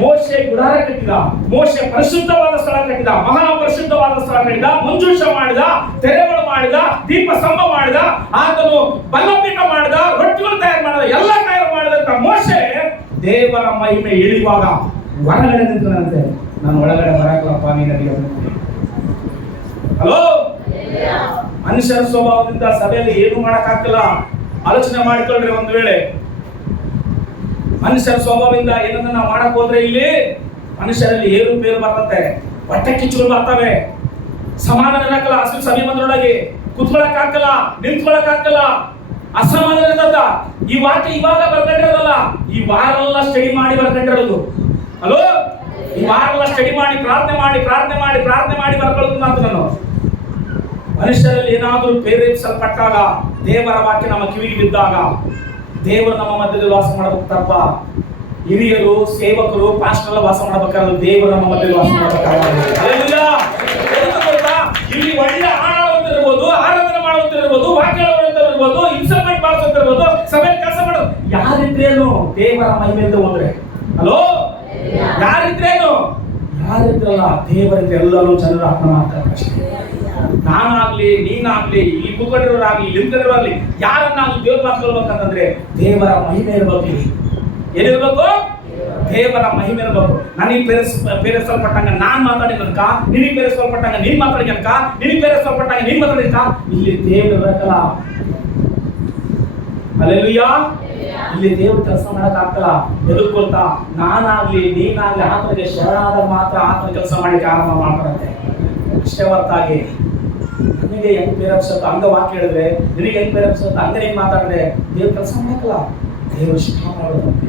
ಮೋಶೆ ಗುಡಾರ ಕಟ್ಟಿದ, ಮೋಶೆ ಪರಿಶುದ್ಧವಾದ ಸ್ಥಳ ಕಟ್ಟಿದ, ಮಹಾ ಪರಿಶುದ್ಧವಾದ ಸ್ಥಳ ಕಟ್ಟಿದ, ಮಂಜೂಷ ಮಾಡಿದ, ತೆರೆಗಳು ಮಾಡಿದ, ದೀಪ ಸ್ತಂಭ ಮಾಡಿದ, ಆತನು ಬಲ್ಲಪೀಠ ಮಾಡಿದ, ರೊಟ್ಟಿಗಳು ತಯಾರು ಮಾಡಿದ, ಎಲ್ಲ ತಯಾರು ಮಾಡಿದಂತ ಮೋಶೆ ದೇವರ ಮಹಿಮೆ ಇಳಿಯುವಾಗ ಹೊರಗಡೆ ನಿಂತನಂತೆ. ನಾನು ಒಳಗಡೆ ಬರಕಲ್ಲಪ್ಪ, ನೀನು ಹಲೋ. ಮನುಷ್ಯರ ಸ್ವಭಾವದಿಂದ ಸಭೆಯಲ್ಲಿ ಏನು ಮಾಡಕ್ಕಾಗ್ತಿಲ್ಲ. ಆಲೋಚನೆ ಮಾಡಿಕೊಳ್ಳ್ರಿ. ಒಂದು ವೇಳೆ ಮನುಷ್ಯರ ಸ್ವಭಾವದಿಂದ ಏನನ್ನ ನಾವು ಮಾಡಕ್ ಹೋದ್ರೆ ಇಲ್ಲಿ ಮನುಷ್ಯರಲ್ಲಿ ಏರುಪೇರು ಬರ್ತದೆ, ಹೊಟ್ಟೆ ಕಿಚ್ಚುಗಳು ಬರ್ತವೆ, ಸಮಾಧಾನ ಇರಕ್ಕಲ್ಲ. ಅಸಲು ಸಭೆ ಬಂದ್ರೊಳಗೆ ಕುತ್ಕೊಳಕ್ ಹಾಕಲ್ಲ, ನಿಂತ್ಕೊಳಕ್ ಹಾಕಲ್ಲ, ಅಸಮಾಧಾನ ಇರ್ತದ. ಈ ವಾಕ್ಯ ಇವಾಗ ಬರ್ಕೊಂಡಿರೋದಲ್ಲ, ಈ ವಾರ ಎಲ್ಲ ಸ್ಟಡಿ ಮಾಡಿ ಬರ್ಕೊಂಡಿರೋದು. ಹಲೋ, ಈ ವಾರ ಎಲ್ಲ ಸ್ಟಡಿ ಮಾಡಿ ಪ್ರಾರ್ಥನೆ ಮಾಡಿ ಬರ್ಕೊಳ್ಳೋದು ಮಾತ್ರ. ನಾನು ಮನುಷ್ಯರಲ್ಲಿ ಏನಾದರೂ ಪ್ರೇರೇಪಿಸಲ್ಪಟ್ಟಾಗ, ದೇವರ ವಾಕ್ಯ ನಮ್ಮ ಕಿವಿಗೆ ಬಿದ್ದಾಗ, ದೇವರು ನಮ್ಮ ಮಧ್ಯದಲ್ಲಿ ವಾಸ ಮಾಡಬೇಕು. ತಪ್ಪ ಹಿರಿಯರು, ಸೇವಕರು, ಪಾಸ್ಟರ್ ವಾಸ ಮಾಡಬೇಕಾದ್ರೆ ದೇವರು ನಮ್ಮ ಮಧ್ಯದಲ್ಲಿ ವಾಸ ಮಾಡಬೇಕಾದ್ರೆ ಇಲ್ಲಿ ಒಳ್ಳೆ ಆಡುವಂತಿರ್ಬೋದು, ಆರಾಧನೆ ಮಾಡುವಂತಿರ್ಬೋದು, ವಾಕ್ಯ ಹೇಳುವಂತಿರ್ಬೋದು, ಇನ್ಸ್ಟ್ರೂಮೆಂಟ್ ಬಾರಿಸುವಂತಿರ್ಬೋದು, ಸಭೆ ಕೆಲಸ ಮಾಡೋದು ಯಾರಿದ್ರೇನು ದೇವರ ಮಹಿಮೆಯಿಂದ ಹೋದ್ರೆ. ಹಲೋ, ಯಾರಿದ್ರೇನು? ಯಾರಿದ್ರಲ್ಲ ದೇವರಿಗೆ ಎಲ್ಲರೂ ಜನರು ಅರ್ಥ ಮಾಡ್ತಾರೆ ಅಷ್ಟೇ. ನಾನಾಗ್ಲಿ, ನೀನಾಗ್ಲಿ, ಇಲ್ಲಿ ಕೂತ್ಕೊಂಡಿರೋರಾಗ್ಲಿ, ನಿಂತಿರೋರಾಗ್ಲಿ, ಯಾರನ್ನಾಗ್ಲಿ ದೇವ್ರ ಮಾತ್ಕೊಳ್ಬೇಕಂತಂದ್ರೆ ದೇವರ ಮಹಿಮೆ ಇರ್ಬೇಕು. ಏನಿರ್ಬೇಕು? ದೇವರ ಮಹಿಮೆ ಇರ್ಬೇಕು. ನನಗೆ ಪ್ರೇರಿಸಲ್ಪಟ್ಟಂಗ ನಾನ್ ಮಾತಾಡಿನಕ, ನಿನಗೆ ಪ್ರೇರಿಸಲ್ಪಟ್ಟಂಗ ನೀನ್ ಮಾತಾಡಿನಕ, ನಿನಗೆ ಪ್ರೇರಿಸಲ್ಪಟ್ಟಂಗ ನೀನ್ ಮಾತಾಡಿನಕ, ಇಲ್ಲಿ ದೇವ್ರು ಇರಬೇಕಲ್ಲ. ಹಲ್ಲೆಲೂಯಾ. ಇಲ್ಲಿ ದೇವ್ರ ಕೆಲಸ ಮಾಡಕ್ ಆಗ್ತಲ್ಲ. ಎದುರ್ಕೊಳ್ತಾ ನಾನಾಗ್ಲಿ, ನೀನಾಗ್ಲಿ ಆತನಿಗೆ ಶರಣಾದಾಗ ಮಾತ್ರ ಆತನ ಕೆಲಸ ಮಾಡ್ಲಿಕ್ಕೆ ಆರಂಭ ಮಾಡ್ತಾರಂತೆ. ಅಷ್ಟೇ ಹೊರತಾಗಿ ನನಗೆ ಹೆಂಗ್ ಪ್ರೇರೇಪಿಸುತ್ತ ಹಂಗ ವಾಕ್ಯ ಹೇಳಿದ್ರೆ, ನಿನಗೆ ಹೆಂಗ್ ಪ್ರೇರೇಪಿಸುತ್ತ ಹಂಗ ನೀನ್ ಮಾತಾಡಿದ್ರೆ ದೇವ್ರ ಕೆಲಸ ಮಾಡಕ್ಕಲ್ಲ. ದೇವರು ಶಿಕ್ಷ ಮಾಡೋದಂತೆ.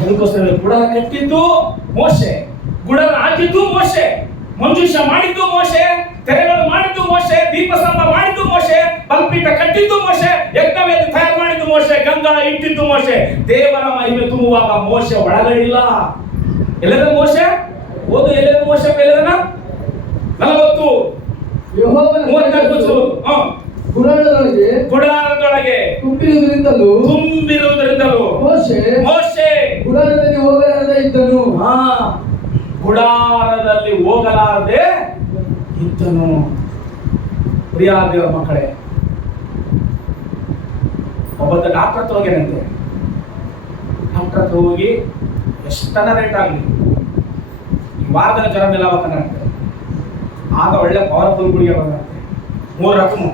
ಅದಕ್ಕೋಸ್ಕರ ಗುಡಾರ ಕಟ್ಟಿದ್ದು ಮೋಶೆ, ಗುಡಾರ ಹಾಕಿದ್ದು ಮೋಶೆ, ಮಂಜೂಷ ಮಾಡಿದ್ದು ಮೋಶೆ, ತೆರೆಗಳು ಮಾಡಿದ್ದು ಮೋಶೆ, ದೀಪಸ್ತಂಭ ಮಾಡಿದ್ದು ಮೋಶೆ, ಬಲಿಪೀಠ ಕಟ್ಟಿದ್ದು ಮೋಶೆ, ಯಜ್ಞವೇದಿ ತಯಾರು ಮಾಡಿದ್ದು ಮೋಶೆ, ಗಂಗಾ ಇಟ್ಟಿದ್ದು ಮೋಶೆ. ದೇವರ ಮಹಿಮೆ ತುಂಬುವಾಗ ಮೋಶೆ ಒಳಗಡೆ ಇಲ್ಲ. ಎಲ್ಲದ ಮೋಶೆ ಓದು, ಎಲ್ಲದ ಮೋಶೆ ಎಲ್ಲದನ 40 ಗುಡಾರದೊಳಗೆ ತುಂಬಿರುವುದರಿಂದಲೂ ಮೋಶೆ ಗುಡಾರದಲ್ಲಿ ಹೋಗಲಾರದೆ ಇದ್ದನು. ಗುಡಾರದಲ್ಲಿ ಹೋಗಲಾರದೆ ಇದ್ದನು. ಪ್ರಿಯ ದೇವರ ಮಕ್ಕಳೇ, ಒಬ್ಬ ಡಾಕ್ಟರ್ ಹತ್ರ ಹೋಗ್ಯಾನಂತೆ. ಡಾಕ್ಟರ್ ಹತ್ರ ಹೋಗಿ ಎಷ್ಟನ ರೇಟ್ ಆಗಲಿ ಈ ವಾರದಲ್ಲಿ ಜ್ವರ ಮೇಲೆ ಆಗ್ಬೇಕಂತೆ. ಆಗ ಒಳ್ಳೆ ಪವರ್ಫುಲ್ ಗುಳಿಗೆ ಬಂದಂತೆ. 3 ರಕಮು,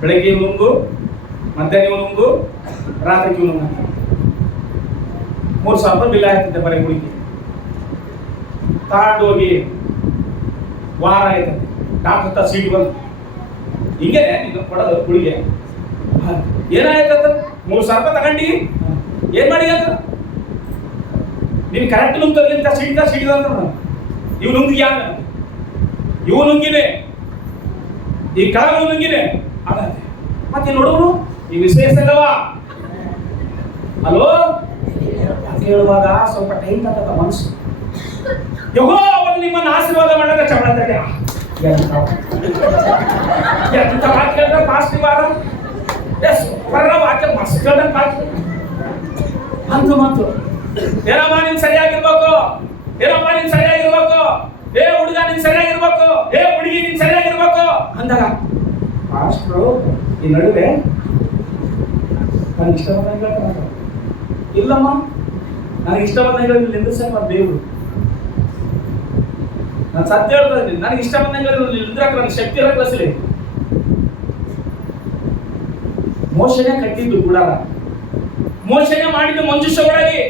ಬೆಳಗ್ಗೆ ನುಂಗು, ಮಧ್ಯಾಹ್ನ ನುಂಗು, ರಾತ್ರಿ ನುಂಗು ಅಂತ. 3,000 ರೂಪಾಯಿ ಬಿಲ್ ಆಯ್ತಂತೆ ಬರೀ ಗುಳಿಗೆ. ತಗೊಂಡು ಹೋಗಿ ವಾರ ಆಯ್ತಂತೆ. ಡಾಕ್ಟರ್ ಹತ್ರ ಸೀಟ್ ಬಂದು, ಹಿಂಗೆ ನೀನು ಕೊಡೋದು ಗುಳಿಗೆ ಏನಾಯ್ತಂತ, 3,000 ರೂಪಾಯಿ ತಗೊಂಡಿ ಏನ್ ಮಾಡಿ ಅಂತ. ನೀನು ಕರೆಕ್ಟ್ ನುಂಗ್ತದ ಸೀಟ್ ಅಂತ. ಇವ್ ನುಂಗಿ ಯಾನ, ಇವು ನುಂಗಿನೇ, ಈ ಕಾಲ ನುಂಗಿನೇ ಆಗತ್ತೆ. ಮತ್ತೆ ನೋಡೋನು ಈ ವಿಶೇಷ ಅಲ್ಲವಾ? ಅಲೋ, ಹೇಳುವಾಗ ಸ್ವಲ್ಪ ಟೈಮ್ ತಗತ್ತ ಮನಸ್ಸು. ಯೆಹೋವನು ನಿಮ್ಮನ್ನು ಆಶೀರ್ವಾದ ಮಾಡಕ ಚಮಡತ್ತೆ. ಎಂತ ಮಾತು ಕೇಳಿದ್ರೆ ಪಾಸ್ಟಿವ್ ವಾರ ಬರ ವಾಕ್ಯ ಮಸ್ತ್ ಕೇಳ್ದಂಗೆ ಪಾಸ್ಟಿವ್ ಅಂತ ಮಾತು. ಏನಮ್ಮ ನೀನ್ ಸರಿಯಾಗಿರ್ಬೇಕು, ಏನಮ್ಮ ನೀನ್ ಸರಿಯಾಗಿರ್ಬೇಕು, ಏ ಹುಡುಗ ನೀನ್ ಸರಿಯಾಗಿರ್ಬೇಕು, ಏ ಹುಡುಗಿ ನೀನ್ ಸರಿಯಾಗಿರ್ಬೇಕು ಅಂದಾಗ ಪಾಸ್ಟ್ರು ಈ ನಡುವೆ ನನಗೆ ಇಷ್ಟ ಬಂದಂಗೆ ಹೇಳ್ತಾರೆ. ಇಲ್ಲಮ್ಮ, ನನಗೆ ಇಷ್ಟ ಬಂದಂಗೆ ನಿಂದ್ರಿಸಲ್ಲ ದೇವ್ರು. ನಾನು ಸತ್ಯ ಹೇಳ್ತಾ ಇದ್ದೀನಿ, ನನಗೆ ಇಷ್ಟ ಬಂದಂಗೆ ನಿಂದ್ರಕ್ಕೆ ನನಗೆ ಶಕ್ತಿ ಇರೋ ಕಳಿಸಲಿ. ಮೋಶನೇ ಕಟ್ಟಿದ್ದು ಗುಡಾರ, ಮೋಶನೇ ಮಾಡಿದ್ದು ಮಂಜೂಷ ಒಳಗೆ,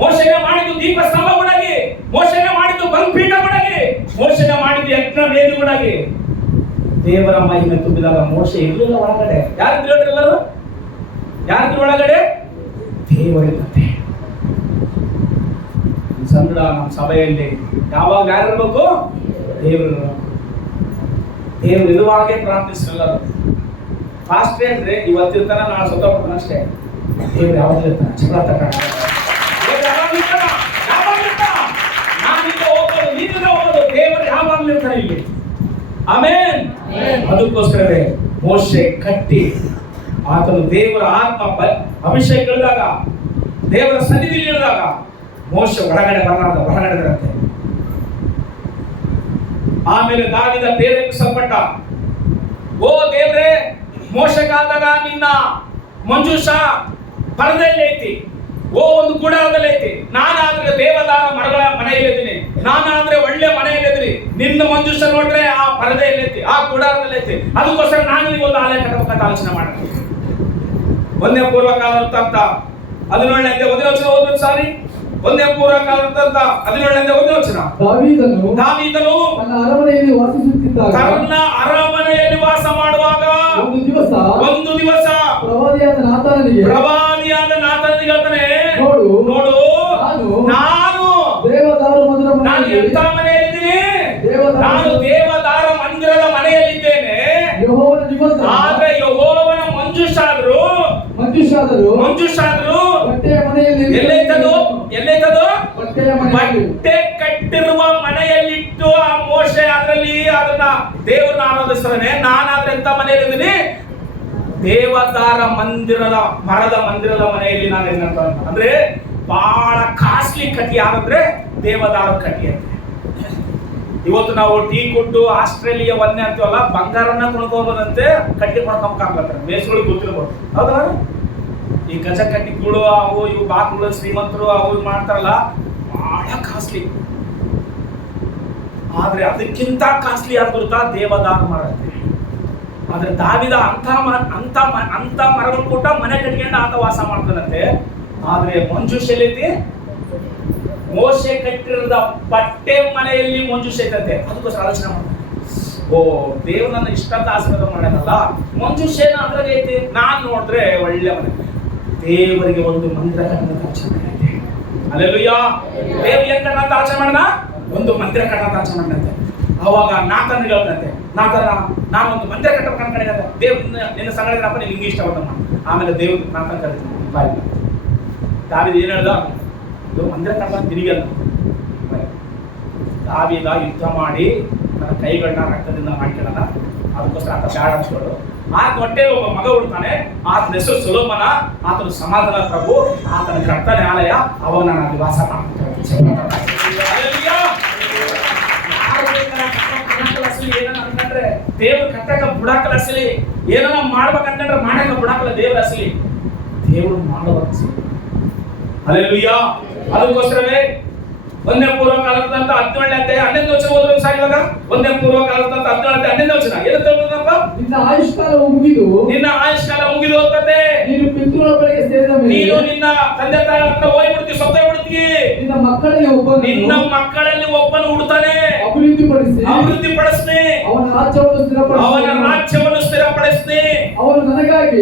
ಮೋಶನೇ ಮಾಡಿದ್ದು ದೀಪ ಸ್ತಂಭ ಒಳಗೆ, ಮೋಶನೇ ಮಾಡಿದ್ದು ಬಲಿಪೀಠ ಒಳಗೆ, ಮೋಶನೇ ಮಾಡಿದ್ದು ಯಜ್ಞ ವೇದಿ ಒಳಗೆ. ದೇವರ ಮಹಿಮೆ ತುಂಬಿದಾಗ ಮೋಶೆ ಇರಲಿಲ್ಲ ಒಳಗಡೆ. ಯಾರಿದ್ರು ಹೇಳ್ರಿ ಎಲ್ಲರೂ? ಯಾರಿದ್ರು ಒಳಗಡೆ? ದೇವರಿಲ್ಲಂತೆ. ಸಂಗಡ ನಮ್ಮ ಸಭೆಯಲ್ಲಿ ಯಾವಾಗ ಯಾರಿರ್ಬೇಕು? ದೇವರು. ದೇವರು ಇರುವಾಗೆ ಪ್ರಾರ್ಥಿಸಲ್ಲ. ಫಾಸ್ಟ್ ಅಂದ್ರೆ ಇವತ್ತಿರ್ತಾನ ನಾಳೆ ಸ್ವತಃ ಅಷ್ಟೇ. ದೇವ್ರು ಯಾವಾಗ ಇರ್ತಾನೆ ಚಕ್ರ ತಗೊಂಡ ದೇವರು ಯಾವಾಗಲೂ ಇರ್ತಾನೆ ಇಲ್ಲಿ. ಆಮೇನ್. ಅದಕ್ಕೋಸ್ಕರವೇ ಮೋಶೆ ಕಟ್ಟಿ ಆತನು ದೇವರ ಆತ್ಮ ಅಭಿಷೇಕ ಇಳಿದಾಗ, ದೇವರ ಸನ್ನಿಧಿ ಇಳಿದಾಗ ಮೋಶೆ ಹೊರಗಡೆ ಬರದಂತೆ. ಆಮೇಲೆ ದಾವಿದ ಪ್ರೇರೇಪಿಸಲ್ಪಟ್ಟ, ಓ ದೇವ್ರೆ, ಮೋಶೆ ಕಾಲದಾಗ ನಿನ್ನ ಮಂಜೂಷ ಪರದೆಯಲ್ಲಿ ಐತಿ, ಓ ಒಂದು ಗುಡಾರದಲ್ಲಿ ಐತಿ. ನಾನಾದ್ರೆ ದೇವದಾರ ಮರಗಳ ಮನೆಯಲ್ಲಿದ್ದೀನಿ, ನಾನಾದ್ರೆ ಒಳ್ಳೆ ಮನೆಯಲ್ಲಿದ್ದೀನಿ. ನಿನ್ನ ಮಂಜೂಷ ನೋಡ್ರೆ ಆ ಪರದೆಯಲ್ಲಿ ಐತಿ, ಆ ಗುಡಾರದಲ್ಲಿ ಐತಿ. ಅದಕ್ಕೋಸ್ಕರ ನಾನು ಈಗ ಒಂದು ಆಲಯ ಕಟ್ಟಬೇಕಂತ ಆಲೋಚನೆ ಮಾಡ್ತೀನಿ. ಒಂದೇ ಪೂರ್ವಕಾಲ ಅಂತ 17ನೇ ವಚನ ಓದೋದು ಸಾರಿ. ಒಂದೇ ಪೂರ್ವಕಾಲ ಅಂತ 17ನೇ ವಚನ. ದಾವೀದನು ತನ್ನ ಅರಮನೆಯಲ್ಲಿ ವಾಸಿಸುತ್ತಿದ್ದಾಗ, ತನ್ನ ಅರಮನೆಯಲ್ಲಿ ವಾಸ ಮಾಡುವಾಗ ಒಂದು ದಿವಸ ಪ್ರವಾದಿಯಾದ ನಾತಾನನಿಗೆ ಹೇಳ್ತಾನೆ, ನೋಡು ನಾನು ದೇವದಾರು ಮಂದಿರ ಎಂತ ಮನೆಯಲ್ಲಿದ್ದೀನಿ? ನಾನು ದೇವದಾರ ಮಂದಿರದ ಮನೆಯಲ್ಲಿದ್ದೇನೆ. ಆದ್ರೆ ಯೆಹೋವನ ಮಂಜೂಷಾದ್ರು ಬಟ್ಟೆಯ ಮನೆಯಲ್ಲಿ ಎಲ್ಲೈತದು ಬಟ್ಟೆ ಕಟ್ಟಿರುವ ಮನೆಯಲ್ಲಿಟ್ಟು ಆ ಮೋಶೆ ಅದರಲ್ಲಿ ಅದನ್ನ ದೇವರನ್ನ ಆರಾಧಿಸ್ತಾನೆ. ನಾನಾದ್ರೆ ಎಂತ ಮನೆಯಲ್ಲಿದ್ದೀನಿ? ದೇವದಾರ ಮರದ ಮಂದಿರದ ಮನೆಯಲ್ಲಿ ನಾನು ಏನಂತ ಅಂದ್ರೆ ಬಹಳ ಕಾಸ್ಟ್ಲಿ ಕಟ್ಟಿ ಯಾರಂದ್ರೆ ದೇವದಾರ ಕಟ್ಟಿ ಅಂತ. ಇವತ್ತು ನಾವು ಟೀ ಕೊಟ್ಟು ಆಸ್ಟ್ರೇಲಿಯಾ ಒಂದೇ ಅಂತೀವಲ್ಲ, ಬಂಗಾರನ ಕೊಂಡ್ಕೋಬೋದಂತೆ ಕಟ್ಟಿ ಕೊಂಡ್ಕೊಂಬಕ್ಕಾಗ್ಲತ್ತಾರೆ. ಮೇಸ್ಗಳಿಗೆ ಗೊತ್ತಿರ್ಬೋದು, ಹೌದಾ? ಈ ಗಜ ಕಟ್ಟಿಗಳು ಅವು ಇವು ಬಾಕ್ಗಳು ಶ್ರೀಮಂತರು ಅವು ಮಾಡ್ತಾರಲ್ಲ, ಬಹಳ ಕಾಸ್ಟ್ಲಿ. ಆದ್ರೆ ಅದಕ್ಕಿಂತ ಕಾಸ್ಟ್ಲಿ ಯಾರು ಗೊತ್ತಾ? ದೇವದಾರ ಮರ. ಆದ್ರೆ ದಾವಿದ ಅಂತ ಮರಗಳು ಕೊಟ್ಟ ಮನೆ ಕಟ್ಕೊಂಡು ಆತ ವಾಸ ಮಾಡ್ತಾನಂತೆ. ಆದ್ರೆ ಮಂಜೂಷ ಎಲ್ಲೈತಿ? ಮೋಶೆ ಕಟ್ಟಿರದ ಬಟ್ಟೆ ಮನೆಯಲ್ಲಿ ಮಂಜೂಷ ಐತಂತೆ. ಅದಕ್ಕೋಸ್ಕರ ಆಲೋಚನೆ ಮಾಡ್ತಾರೆ, ಓ ದೇವ್ರು ನನ್ನ ಇಷ್ಟಂತ ಆಶೀರ್ವಾದ ಮಾಡ್ಯಾನಲ್ಲ, ಮಂಜೂಷೇನ ಅದ್ರಾಗ ಐತಿ. ನಾನ್ ನೋಡಿದ್ರೆ ಒಳ್ಳೆ ಮನೆ. ದೇವರಿಗೆ ಒಂದು ಮಂದಿರ ಕಟ್ಟಂತ ಆಚರಣೆ ಐತಿ. ಹಲ್ಲೆಲೂಯಾ. ದೇವ್ರು ಏನ್ ಕಟ್ಟಂತ ಆಚರಣೆ ಮಾಡೋಣ? ಒಂದು ಮಂದಿರ ಕಟ್ಟಂತ ಆಚರಣೆ ಮಾಡಂತೆ. ಅವಾಗ ನಾತನ ಹೇಳ್ದಂತೆ, ನಾನು ಒಂದು ಮಂದಿರ ಕಟ್ಟಬೇಕು ಅನ್ಕೊಂಡಿದ್ದೆ. ದೇವ್ರು ನಿನ್ನ ಸಂಗಡಪ್ಪ ನಿನ್ಗೆ ಹಿಂಗೆ ಇಷ್ಟವಾದ. ಆಮೇಲೆ ದೇವ್ರು ನಾತನ ಕರೀತೀನಿ ಬಾಯಿ. ದಾವಿದ ಏನ್ ಹೇಳ್ದ? ಮಂದಿರ ಕಟ್ಟಂತ ತಿರುಗಲ್ಲ. ದಾವಿದ ಯುದ್ಧ ಮಾಡಿ ನನ್ನ ಕೈಗಳನ್ನ ರಕ್ತದಿಂದ ಮಾಡ್ಕೊಳ್ಳಲ್ಲ. ಅದಕ್ಕೋಸ್ಕರ ಆತ ಬ್ಯಾಡ ಅನ್ಸ್ಕೊಳ್ಳು. ಆತ ಹೊಟ್ಟೆ ಒಬ್ಬ ಮಗ ಹುಡ್ತಾನೆ, ಆತನ ಹೆಸರು ಸೊಲೊಮನ. ಆತನು ಸಮಾಧಾನ ಪ್ರಭು, ಆತನ ಕರ್ತನೆ ಆಲಯ, ಅವನ ನಾನು ವಾಸ ಮಾಡ್ತೀನಿ. ಏನಂದ್ರೆ ದೇವ್ರು ಕಟ್ಟಕ ಬುಡಾಕಲ ಅಸಲಿ, ಏನೋ ಮಾಡ್ಬೇಕಂತಂದ್ರೆ ಮಾಡಕ ಬುಡಾಕಲ ದೇವ್ರ ಅಸಲಿ, ದೇವ್ರು ಮಾಡಬೇಕು. ಹಲ್ಲೆಲೂಯಾ. ಅದಕ್ಕೋಸ್ಕರವೇ ಒಂದೇ ಪೂರ್ವಕಾಲದಂತ 17ನೇ ಅಧ್ಯಾಯ 11ನೇ ವಚನ ಓದೋದು ಸಾಕು. ಇವಾಗ ಒಂದೇ ಪೂರ್ವಕಾಲದಂತ 17ನೇ ಅಧ್ಯಾಯ 11ನೇ ವಚನ ಏನು ಹೇಳ್ತದಪ್ಪ? ನಿನ್ನ ಆಯುಷ್ಕಾಲ ಮುಗಿದು ಹೋಗ್ತದೆ. ನೀನು ಪಿತೃಗಳ ಬಳಿಗೆ ಸೇರಿದ ಮೇಲೆ ನೀನು ನಿನ್ನ ತಂದೆ ತಾಯಿ ಹತ್ರ ಹೋಗ್ಬಿಡ್ತೀವಿ, ಸತ್ತ ಬಿಡ್ತೀವಿ. ನಿನ್ನ ಮಕ್ಕಳಲ್ಲಿ ಒಬ್ಬನು ಹುಡ್ತಾನೆ, ಅಭಿವೃದ್ಧಿಪಡಿಸ್ತೀನಿ. ಅವನ ರಾಜ್ಯವನ್ನು ಸ್ಥಿರಪಡಿಸ್ತೀನಿ. ಅವನು ನನಗಾಗಿ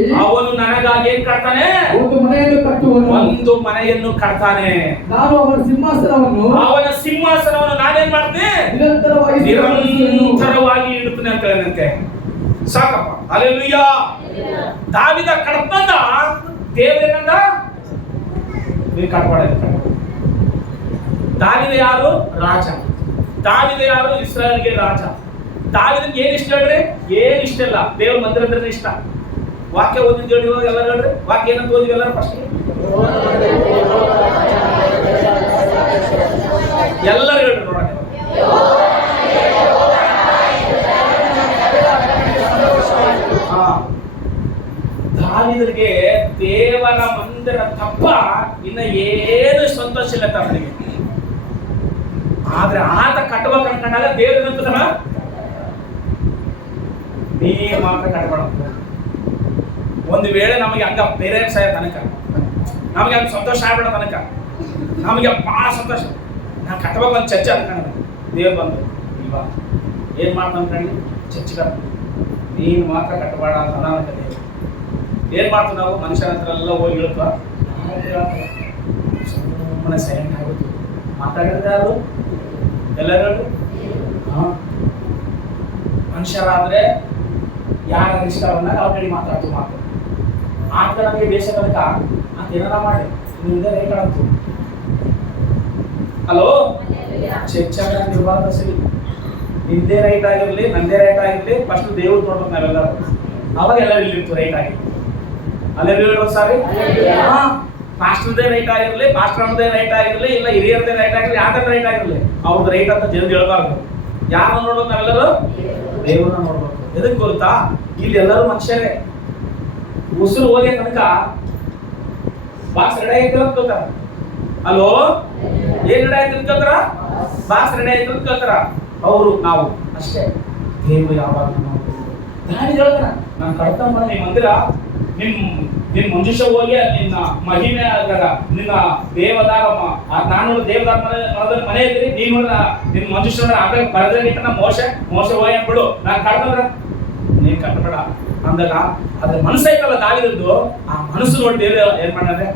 ಏನ್ ಕಟ್ತಾನೆ? ಒಂದು ಮನೆಯನ್ನು ಕಟ್ತಾನೆ. ನಾನು ಅವನ ಸಿಂಹಾಸನವನ್ನು ನಾನೇನ್ ಮಾಡ್ತೀನಿ? ನಿರಂತರವಾಗಿ ಇಡ್ತೀನಿ ಅಂತ ಹೇಳಂತೆ. ಸಾಕಪ್ಪ. ಹಲ್ಲೆಲೂಯಾ. ದಾವಿದ ಕಟ್ತಂದ, ದೇವರೇನಂದ? ನೀವು ಕಟ್ಪಾಡ. ದಾವಿದ ಯಾರು? ರಾಜ. ದಾವಿದ ಯಾರು? ಇಸ್ರಾಯೇಲ್ಗೆ ರಾಜ. ದಾವಿದನಿಗೆ ಏನ್ ಇಷ್ಟ ಹೇಳ್ರಿ? ಏನ್ ಇಷ್ಟ ಇಲ್ಲ. ದೇವ್ರ ಮಂದಿರ ಅಂದ್ರೆ ಇಷ್ಟ. ವಾಕ್ಯ ಓದಿದ್ದು ಹೇಳಿ ಎಲ್ಲರೂ ಹೇಳ್ರಿ. ವಾಕ್ಯ ಏನಂತ ಓದಿವಿ ಎಲ್ಲರೂ ಫಸ್ಟ್? ಎಲ್ಲರೂ ಹೇಳ್ರಿ ನೋಡೋಣ. ದಾವಿದನಿಗೆ ದೇವರ ಮಂದಿರ ತಪ್ಪ ಇನ್ನ ಏನು ಸಂತೋಷ ಇಲ್ಲ ತಮ್ಮನಿಗೆ. ಆದ್ರೆ ಆತ ಕಟ್ಟಬೇಕು ಅನ್ಕೊಂಡಾಗ ದೇವ್ರ ಅಂತದಲ್ಲ, ನೀ ಮಾತ್ರ ಕಟ್ಟಬೇಡ. ಒಂದು ವೇಳೆ ನಮಗೆ ಹಂಗ ಪೇರೆಂಟ್ಸ್ ಆಯ ತನಕ, ನಮಗೆ ಹಂಗ ಸಂತೋಷ ಆಗ್ಬೇಡ ತನಕ, ನಮಗೆ ಬಹಳ ಸಂತೋಷ, ನಾನು ಕಟ್ಟಬೇಕು ಅಂತ ಚರ್ಚೆ ಅನ್ಕೊಂಡ. ದೇವ್ರು ಬಂದು ಇಲ್ವಾ ಏನ್ ಮಾಡ್ತ ಅನ್ಕೊಂಡಿ? ಚರ್ಚೆ ನೀನು ಮಾತ್ರ ಕಟ್ಟಬೇಡ ಅಂತ ಅನಾಹುತ. ಏನ್ ಮಾಡ್ತೀವಿ ನಾವು? ಮನುಷ್ಯನ ಹತ್ರ ಎಲ್ಲ ಹೋಗಿ ಹೇಳ್ತಾ ಸುಮ್ಮನೆ ಸೈಲೆಂಟ್ ಆಗುತ್ತೆ. ಮಾತಾಡಿದ್ರೆ ಯಾರು? ಎಲ್ಲರೂ ಮನುಷ್ಯರಾದ್ರೆ ಯಾರ ಇಷ್ಟ ಬಂದಾಗ ಅವ್ರ ಕಡೆ ಮಾತಾಡ್ತು ಮಾತು ಆತ ನಮಗೆ ದೇಶದಕ್ಕ ಅಂತ ಏನಾರ ಮಾಡಿ ನಿಂದ ರೇಟ್ ಆಡ್ತು. ಹಲೋ, ಚರ್ಚೆ ಸರಿ, ನಿಂದೇ ರೈಟ್ ಆಗಿರ್ಲಿ ನಂದೇ ರೈಟ್ ಆಗಿರ್ಲಿ, ಫಸ್ಟ್ ದೇವ್ರು ನೋಡ್ಬೇಕು ನಾವೆಲ್ಲರೂ, ಅವಾಗ ಎಲ್ಲರೂ ಇಲ್ಲಿರ್ತು ರೈಟ್ ಆಗಿ. ಅಲ್ಲೆಲ್ಲ ಸಾರಿ, ಮಾಸ್ಟರ್ದೇ ರೈಟ್ ಆಗಿರ್ಲಿ, ಮಾಸ್ಟರ್ದೇ ರೈಟ್ ಆಗಿರ್ಲಿ, ಇಲ್ಲ ಹಿರಿಯರದೇ ರೈಟ್ ಆಗಿರ್ಲಿ, ಯಾವ್ದಾರ ರೈಟ್ ಆಗಿರ್ಲಿ, ಅವ್ರದ್ದು ರೈಟ್ ಅಂತ ಜನ ಹೇಳ್ಬಾರ್ದು. ಯಾರನ್ನ ನೋಡ್ಬೇಕು ನಾವೆಲ್ಲರೂ? ದೇವ್ರನ್ನ ನೋಡ್ಬೇಕು. ಎದಕ್ ಗೊತ್ತಾ? ಇಲ್ಲಿ ಎಲ್ಲರೂ ಮನುಷ್ಯರೇ. ಉಸಿರು ಹೋಗಿ ತನಕ ಬಾಕ್ಸ್ ರೆಡಿ ಆಯ್ತು ಅಂತ ಕೇಳ್ತಾರ. ಹಲೋ, ಏನ್ ರೆಡಿ ಆಯ್ತು ಅಂತ ಕೇಳ್ತಾರ? ಬಾಕ್ಸ್ ರೆಡಿ ಆಯ್ತು ಅಂತ ಕೇಳ್ತಾರ. ಅವರು ನಾವು ಅಷ್ಟೇ. ದೇವ್ರು ಯಾವಾಗ ದಾರಿ ಹೇಳ್ತಾರ, ನಾನು ಕಡ್ತಾ ಮನೆ ನಿಮ್ಮ ಮಂದಿರ, ನಿನ್ ಮಂಜುಷ ಹೋಗಿ ನಿನ್ನ ಮಹಿಮೆ ಆದಾಗ ನಿನ್ನ ದೇವದಾರ ನಾನು ದೇವದಾರ ಮನೆ ಇದ್ರಿ, ನೀನು ನಿನ್ನ ಮಂಜುಷ ಆಗ ಬರದ್ರಾಗಿಟ್ಟ ಮೋಶ ಹೋಗಿ ಅಂದ್ಬಿಡು, ನಾನು ಕಡ್ತಂದ್ರ ನೀನ್ ಕಟ್ಟಬೇಡ ಅಂದಾಗ ಅದ್ರ ಮನಸ್ಸೈತಲ್ಲ ದಾವಿದದ್ದು, ಆ ಮನಸ್ಸು ನೋಡಿ ದೇವ್ರು ಏನ್ ಮಾಡಿದ್ರೆ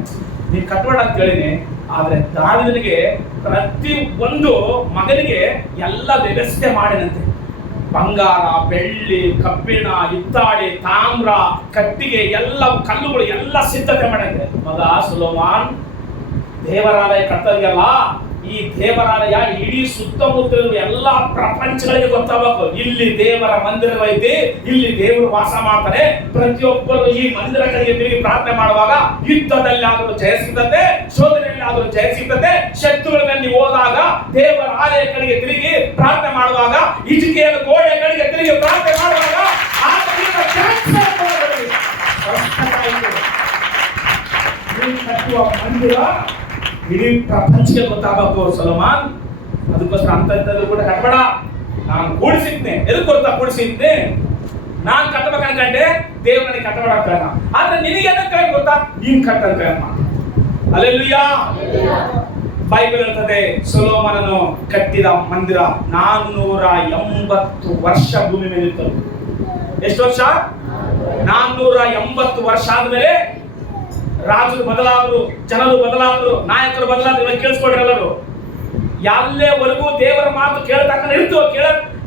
ನೀನ್ ಕಟ್ಟಬೇಡ ಅಂತ ಹೇಳಿನಿ. ಆದ್ರೆ ದಾವಿದನಿಗೆ ಪ್ರತಿ ಒಂದು ಮಗನಿಗೆ ಎಲ್ಲ ವ್ಯವಸ್ಥೆ ಮಾಡಿದಂತೆ. ಬಂಗಾರ, ಬೆಳ್ಳಿ, ಕಬ್ಬಿಣ, ಹಿತ್ತಾಳೆ, ತಾಮ್ರ, ಕಟ್ಟಿಗೆ, ಎಲ್ಲ ಕಲ್ಲುಗಳು ಎಲ್ಲ ಸಿದ್ಧತೆ ಮಾಡಿದೆ. ಮಗ ಸೊಲೊಮೋನ್ ದೇವರಾಲಯ ಕಟ್ಟೋದಿಲ್ಲ, ಈ ದೇವರಾಲಯ ಇಡೀ ಸುತ್ತಮುತ್ತ ಎಲ್ಲಾ ಪ್ರಪಂಚಗಳಿಗೆ ಗೊತ್ತಾಗಬೇಕು. ಇಲ್ಲಿ ದೇವರ ಮಂದಿರವೈತಿ, ಇಲ್ಲಿ ದೇವರು ವಾಸ ಮಾಡ್ತಾರೆ. ಪ್ರತಿಯೊಬ್ಬರು ಈ ಮಂದಿರ ಕಡೆಗೆ ತಿರುಗಿ ಪ್ರಾರ್ಥನೆ ಮಾಡುವಾಗ ಯುದ್ಧದಲ್ಲಿ ಆದರೂ ಜಯ ಸಿಗ್ತದೆ, ಶೋಧನೆಯಲ್ಲಿ ಆದರೂ ಜಯ ಸಿಗ್ತದೆ. ಶತ್ರುಗಳಲ್ಲಿ ಹೋದಾಗ ದೇವರ ಆಲಯ ಕಡೆಗೆ ತಿರುಗಿ ಪ್ರಾರ್ಥನೆ ಮಾಡುವಾಗ, ಇಜಿಕೆಯ ಗೋಡೆ ಕಡೆಗೆ ತಿರುಗಿ ಪ್ರಾರ್ಥನೆ ಮಾಡುವಾಗ ಮಂದಿರ ಇಡೀ ಪ್ರಪಂಚಕ್ಕೆ ಗೊತ್ತಾಗಬೇಕು ಸೊಲೊಮೋನ್. ಅದಕ್ಕೋಸ್ಕರ ಅಂತ ಕೂಡ ಕಟ್ಟಬೇಡ, ನಾನು ಕೂಡಿಸಿದ್ನೆ. ಎದಕ್ಕೆ ಗೊತ್ತಾ ಕೂಡಿಸಿದ್ನೆ? ನಾನ್ ಕಟ್ಟಬೇಕು ಅನ್ಕಂಡೆ, ದೇವ್ರ ನನಗೆ ಕಟ್ಟಬೇಡ ಅಂತ ಹೇಳ. ಆದ್ರೆ ನಿನಗೆ ಏನಕ್ಕೆ ಗೊತ್ತಾ? ನೀನ್ ಕಟ್ಟಂತ ಅಲ್ಲೆಲ್ಲೂಯಾ. ಬೈಬಲ್ ಹೇಳ್ತದೆ, ಸೊಲೊಮೋನನು ಕಟ್ಟಿದ ಮಂದಿರ 480 ವರ್ಷ ಭೂಮಿ ಮೇಲೆ ಇತ್ತು. ಎಷ್ಟು ವರ್ಷ? 480 ವರ್ಷ ಆದ್ಮೇಲೆ ರಾಜರು ಬದಲಾದ್ರು, ಜನರು ಬದಲಾದ್ರು, ನಾಯಕರು ಬದಲಾದ್ರು. ಇವಾಗ ಕೇಳಿಸ್ಕೊಡ್ರಿ ಎಲ್ಲರೂ, ಎಲ್ಲೇವರೆಗೂ ದೇವರ ಮಾತು ಕೇಳತಕ್ಕ ಇರ್ತು,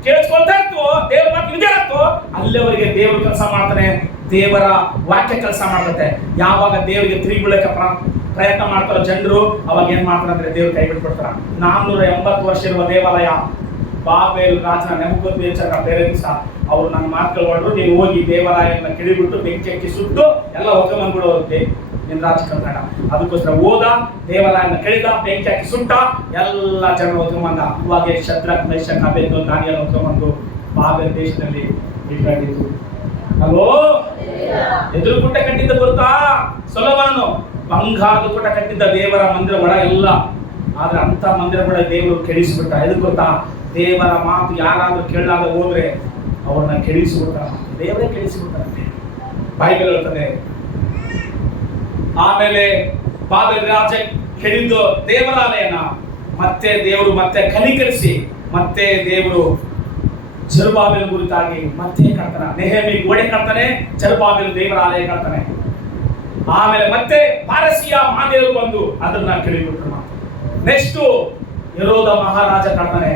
ಕೇಳಿಸ್ಕೊಳ್ತಾ ಇತ್ತು, ದೇವರ ಮಾತು ನಿಜ ಇತ್ತು, ಅಲ್ಲಿವರೆಗೆ ದೇವರು ಕೆಲಸ ಮಾಡ್ತಾನೆ, ದೇವರ ವಾಕ್ಯ ಕೆಲಸ ಮಾಡ್ತದೆ. ಯಾವಾಗ ದೇವರಿಗೆ ತಿರುಗಿಬಿಡಕ್ಕೆ ಪ್ರಯತ್ನ ಮಾಡ್ತಾರೋ ಜನರು, ಅವಾಗ ಏನ್ ಮಾಡ್ತಾರೆ ಅಂದ್ರೆ ದೇವ್ರು ಕೈ ಬಿಟ್ಬಿಡ್ತಾರ. 480 ವರ್ಷ ಇರುವ ದೇವಾಲಯ ಬಾಬೇಲ್ ರಾಜನ ನೆಬೂಕದ್ನೆಚ್ಚರನ ಬೇರೆ ದಿವಸ ಅವರು ನನ್ನ ಮಾತು ಕೇಳ್ಕೊಂಡ್ರು, ನೀವು ಹೋಗಿ ದೇವಾಲಯನ ಕಿಡಿಬಿಟ್ಟು ಬೆಂಕಿ ಹಚ್ಚಿ ಸುಟ್ಟು ಎಲ್ಲ ಹೊತ್ಕೊಂಡ್ಬಿಡು ನಿನ್ನ ರಾಜ ಕನ್ನಡ. ಅದಕ್ಕೋಸ್ಕರ ಹೋದ, ದೇವಾಲಯನ ಕೆಳಿದ, ಬೆಂಕಿ ಹಾಕಿ ಸುಟ್ಟ, ಎಲ್ಲ ಜನ ಹೊತ್ಕೊಂಡ್ಬಂದ. ಇವಾಗ Shadrach, Meshach, Abednego, Daniel ಹೊತ್ಕೊಂಡ್ಬಂದು Babel ದೇಶದಲ್ಲಿ ಇಟ್ಕೊಂಡಿದ್ದು. ಅಲ್ವೋ, ಎದುರು ಗುಡ್ಡ ಕಟ್ಟಿದ್ದ ಗೊತ್ತಾ ಸೊಲೊಮೋನನು? ಬಂಗಾರದ ಕೂಟ ಕಟ್ಟಿದ್ದ ದೇವರ ಮಂದಿರ ಒಳ ಎಲ್ಲ. ಆದ್ರೆ ಅಂತ ಮಂದಿರ ಕೂಡ ದೇವರು ಕೆಡಿಸಿಬಿಟ್ಟ. ಎದಕ್ಕೆ ಗೊತ್ತಾ? ದೇವರ ಮಾತು ಯಾರಾದ್ರೂ ಕೇಳಲಾದ ಹೋದ್ರೆ ಅವ್ರನ್ನ ಕೆಡಿಸಿಬಿಡ್ತಾರ, ದೇವರೇ ಕೆಡಿಸಿಬಿಡ್ತಾರಂತೆ. ಬೈಬಲ್ ಹೇಳ್ತದೆ. ಆಮೇಲೆ ಬಾಬೆಲ್ ರಾಜ ಕೆಡಿದ್ದು ದೇವರಾಲಯನ ಮತ್ತೆ ದೇವರು ಮತ್ತೆ ಕನಿಕರಿಸಿ, ಮತ್ತೆ ದೇವರು ಜೆರುಬ್ಬಾಬೆಲ್ ಕುರಿತಾಗಿ ಮತ್ತೆ ಕಟ್ತಾನೆ. ನೆಹೆಮಿ ಗೋಡೆ ಕಟ್ತಾನೆ, ಜೆರುಬ್ಬಾಬೆಲ್ ದೇವರಾಲಯ ಕಟ್ತಾನೆ. ಆಮೇಲೆ ಮತ್ತೆ ಪಾರಸಿಯ ಮಾದೇವರು ಬಂದು ಅದನ್ನ ಕೆಡಿಬಿಟ್ರು. ನೆಕ್ಸ್ಟ್ ಹೆರೋದ ಮಹಾರಾಜ ಕಟ್ತಾನೆ.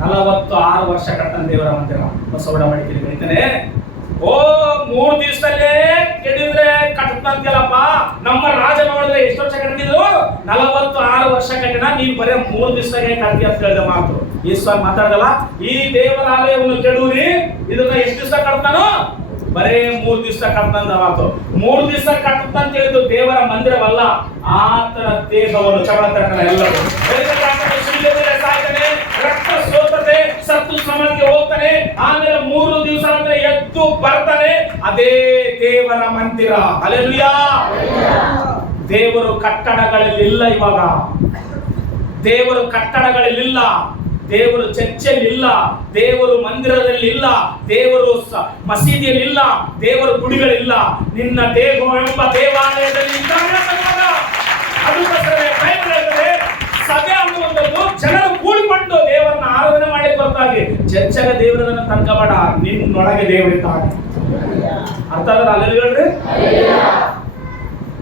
46 ವರ್ಷ ಕಟ್ತಾನೆ ದೇವರ ಮಂದಿರ. ಹೊಸ ಒಡಂಬಡಿಕೆಯಲ್ಲಿ ಬರೀತಾನೆ, ಓ 3 ದಿವಸದಲ್ಲೇ ಕೆಡಿದ್ರೆ ಕಟ್ಟಂತಲ್ಲಪ್ಪ. ನಮ್ಮ ರಾಜ ನೋಡಿದ್ರೆ ಎಷ್ಟು ವರ್ಷ ಕಟ್ಟಿದ್ರು? 46 ವರ್ಷ ಕಟ್ಟಿನ, ನೀನ್ ಬರೇ 3 ದಿವಸದಾಗೆ ಕಟ್ಟಿ ಅಂತ ಹೇಳಿದ ಮಾತು ಯೇಸುವಾಗಿ ಮಾತಾಡಲ್ಲ. ಈ ದೇವರಾಲಯವನ್ನು ಕೆಡುವುರಿ, ಇದನ್ನ ಎಷ್ಟು ದಿವಸ ಕಟ್ತಾನೋ? ಬರೇ 3 ದಿವಸ ಕಟ್ಟಂತ ಮಾತು. 3 ದಿವಸ ಕಟ್ಟಂತ ಹೇಳಿದ್ದು ದೇವರ ಮಂದಿರವಲ್ಲ, ಆತನ ದೇಹವನ್ನು ಚಬಳತಕ್ಕನ ಎಲ್ಲರೂ ರಕ್ತ ಸೋತತೆ, ಸತ್ತು ಸಮಾಧಿಗೆ ಹೋಗ್ತಾನೆ. ಆಮೇಲೆ 3 ದಿವಸ ಅಂದ್ರೆ ಎದ್ದು ಬರ್ತಾನೆ. ಅದೇ ದೇವರ ಮಂದಿರ. ಹಲ್ಲೆಲೂಯಾ. ದೇವರು ಕಟ್ಟಡಗಳಲ್ಲಿ ಇಲ್ಲ. ಇವಾಗ ದೇವರು ಕಟ್ಟಡಗಳಲ್ಲಿ ಇಲ್ಲ, ದೇವರು ಚರ್ಚೆಯಲ್ಲಿ ಇಲ್ಲ, ದೇವರು ಮಂದಿರದಲ್ಲಿ ಇಲ್ಲ, ದೇವರು ಮಸೀದಿಯಲ್ಲಿ ಇಲ್ಲ, ದೇವರು ಗುಡಿಗಳಿಲ್ಲ. ನಿನ್ನ ದೇಹವೆಂಬ ದೇವಾಲಯದಲ್ಲಿ ಇದ್ದಾನೆ. ಸಭೆ ಅನ್ನುವಂಥದ್ದು ಜನರು ಕೂಡಿಕೊಂಡು ದೇವರನ್ನ ಆರಾಧನೆ ಮಾಡಿ ಬರ್ತಾಗೆ. ಚರ್ಚೆಗೆ ದೇವರನ್ನ ತನ್ಕಬೇಡ, ನಿನ್ನೊಳಗೆ ದೇವರಿದ್ದಾನೆ. ಅರ್ಥ ಆಗಲ್ಲ? ಅಲ್ಲಿ ಹೇಳ್ರಿ,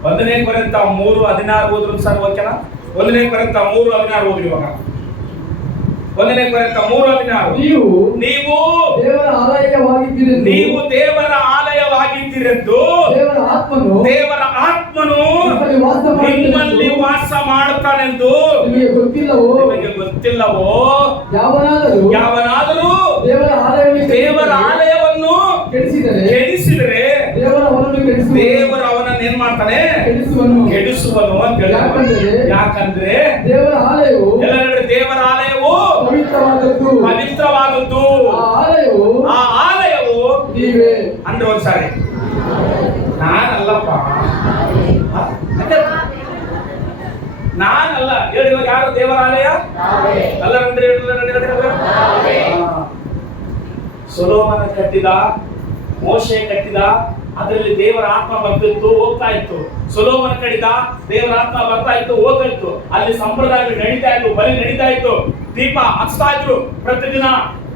1 ಕೊರಿಂಥ 3:16 ಓದ್ರು ಸರ್. ಓಕೆನಾ? 1 ಕೊರಿಂಥ 3:16 ಓದ್ರಿ. ಇವಾಗ 1 ಕೊರಿಂಥ 3:16 ನೀವು ದೇವರ ಆಲಯವಾಗಿದ್ದೀರೆಂದು ನೀವು ದೇವರ ಆಲಯವಾಗಿದ್ದೀರೆಂದು ದೇವರ ಆತ್ಮನು ನಿಮ್ಮಲ್ಲಿ ವಾಸ ಮಾಡುತ್ತಾನೆಂದು ನಿಮಗೆ ಗೊತ್ತಿಲ್ಲವೋ? ಯಾವನಾದರೂ ದೇವರ ಆಲಯವನ್ನು ಕೆಡಿಸಿದರೆ ದೇವರು ಅವನನ್ನು ಏನ್ ಮಾಡ್ತಾನೆ? ಕೆಡಿಸುವನು ಅಂತ ಹೇಳಿದ್ರು. ಯಾಕಂದ್ರೆ ದೇವರ ಆಲಯವು ದೇವರ ಆಲಯವು ಪವಿತ್ರವಾದದ್ದು. ಆ ಆಲಯವು ನೀವೇ ಅಂದ್ರೆ ಒಂದ್ಸಾರಿ ನಾನಲ್ಲಪ್ಪ, ನಾನಲ್ಲ ಹೇಳಿ. ಇವಾಗ ಯಾರು ದೇವರ ಆಲಯ ಅಲ್ಲ? ಸೊಲೊಮೋನ ಕಟ್ಟಿದ, ಮೋಶೆ ಕಟ್ಟಿದ, ಅದರಲ್ಲಿ ದೇವರ ಆತ್ಮ ಬರ್ತಿತ್ತು, ಹೋಗ್ತಾ ಇತ್ತು. ಸೊಲೊಮೋನ ಕಟ್ಟಿದ, ದೇವರ ಆತ್ಮ ಬರ್ತಾ ಇತ್ತು, ಹೋಗ್ತಾ ಇತ್ತು. ಅಲ್ಲಿ ಸಂಪ್ರದಾಯಗಳು ನಡೀತಾ ಇತ್ತು, ಬಲಿ ನಡೀತಾ ಇತ್ತು, ದೀಪ ಹಚ್ತಾ ಇದ್ರು. ಪ್ರತಿದಿನ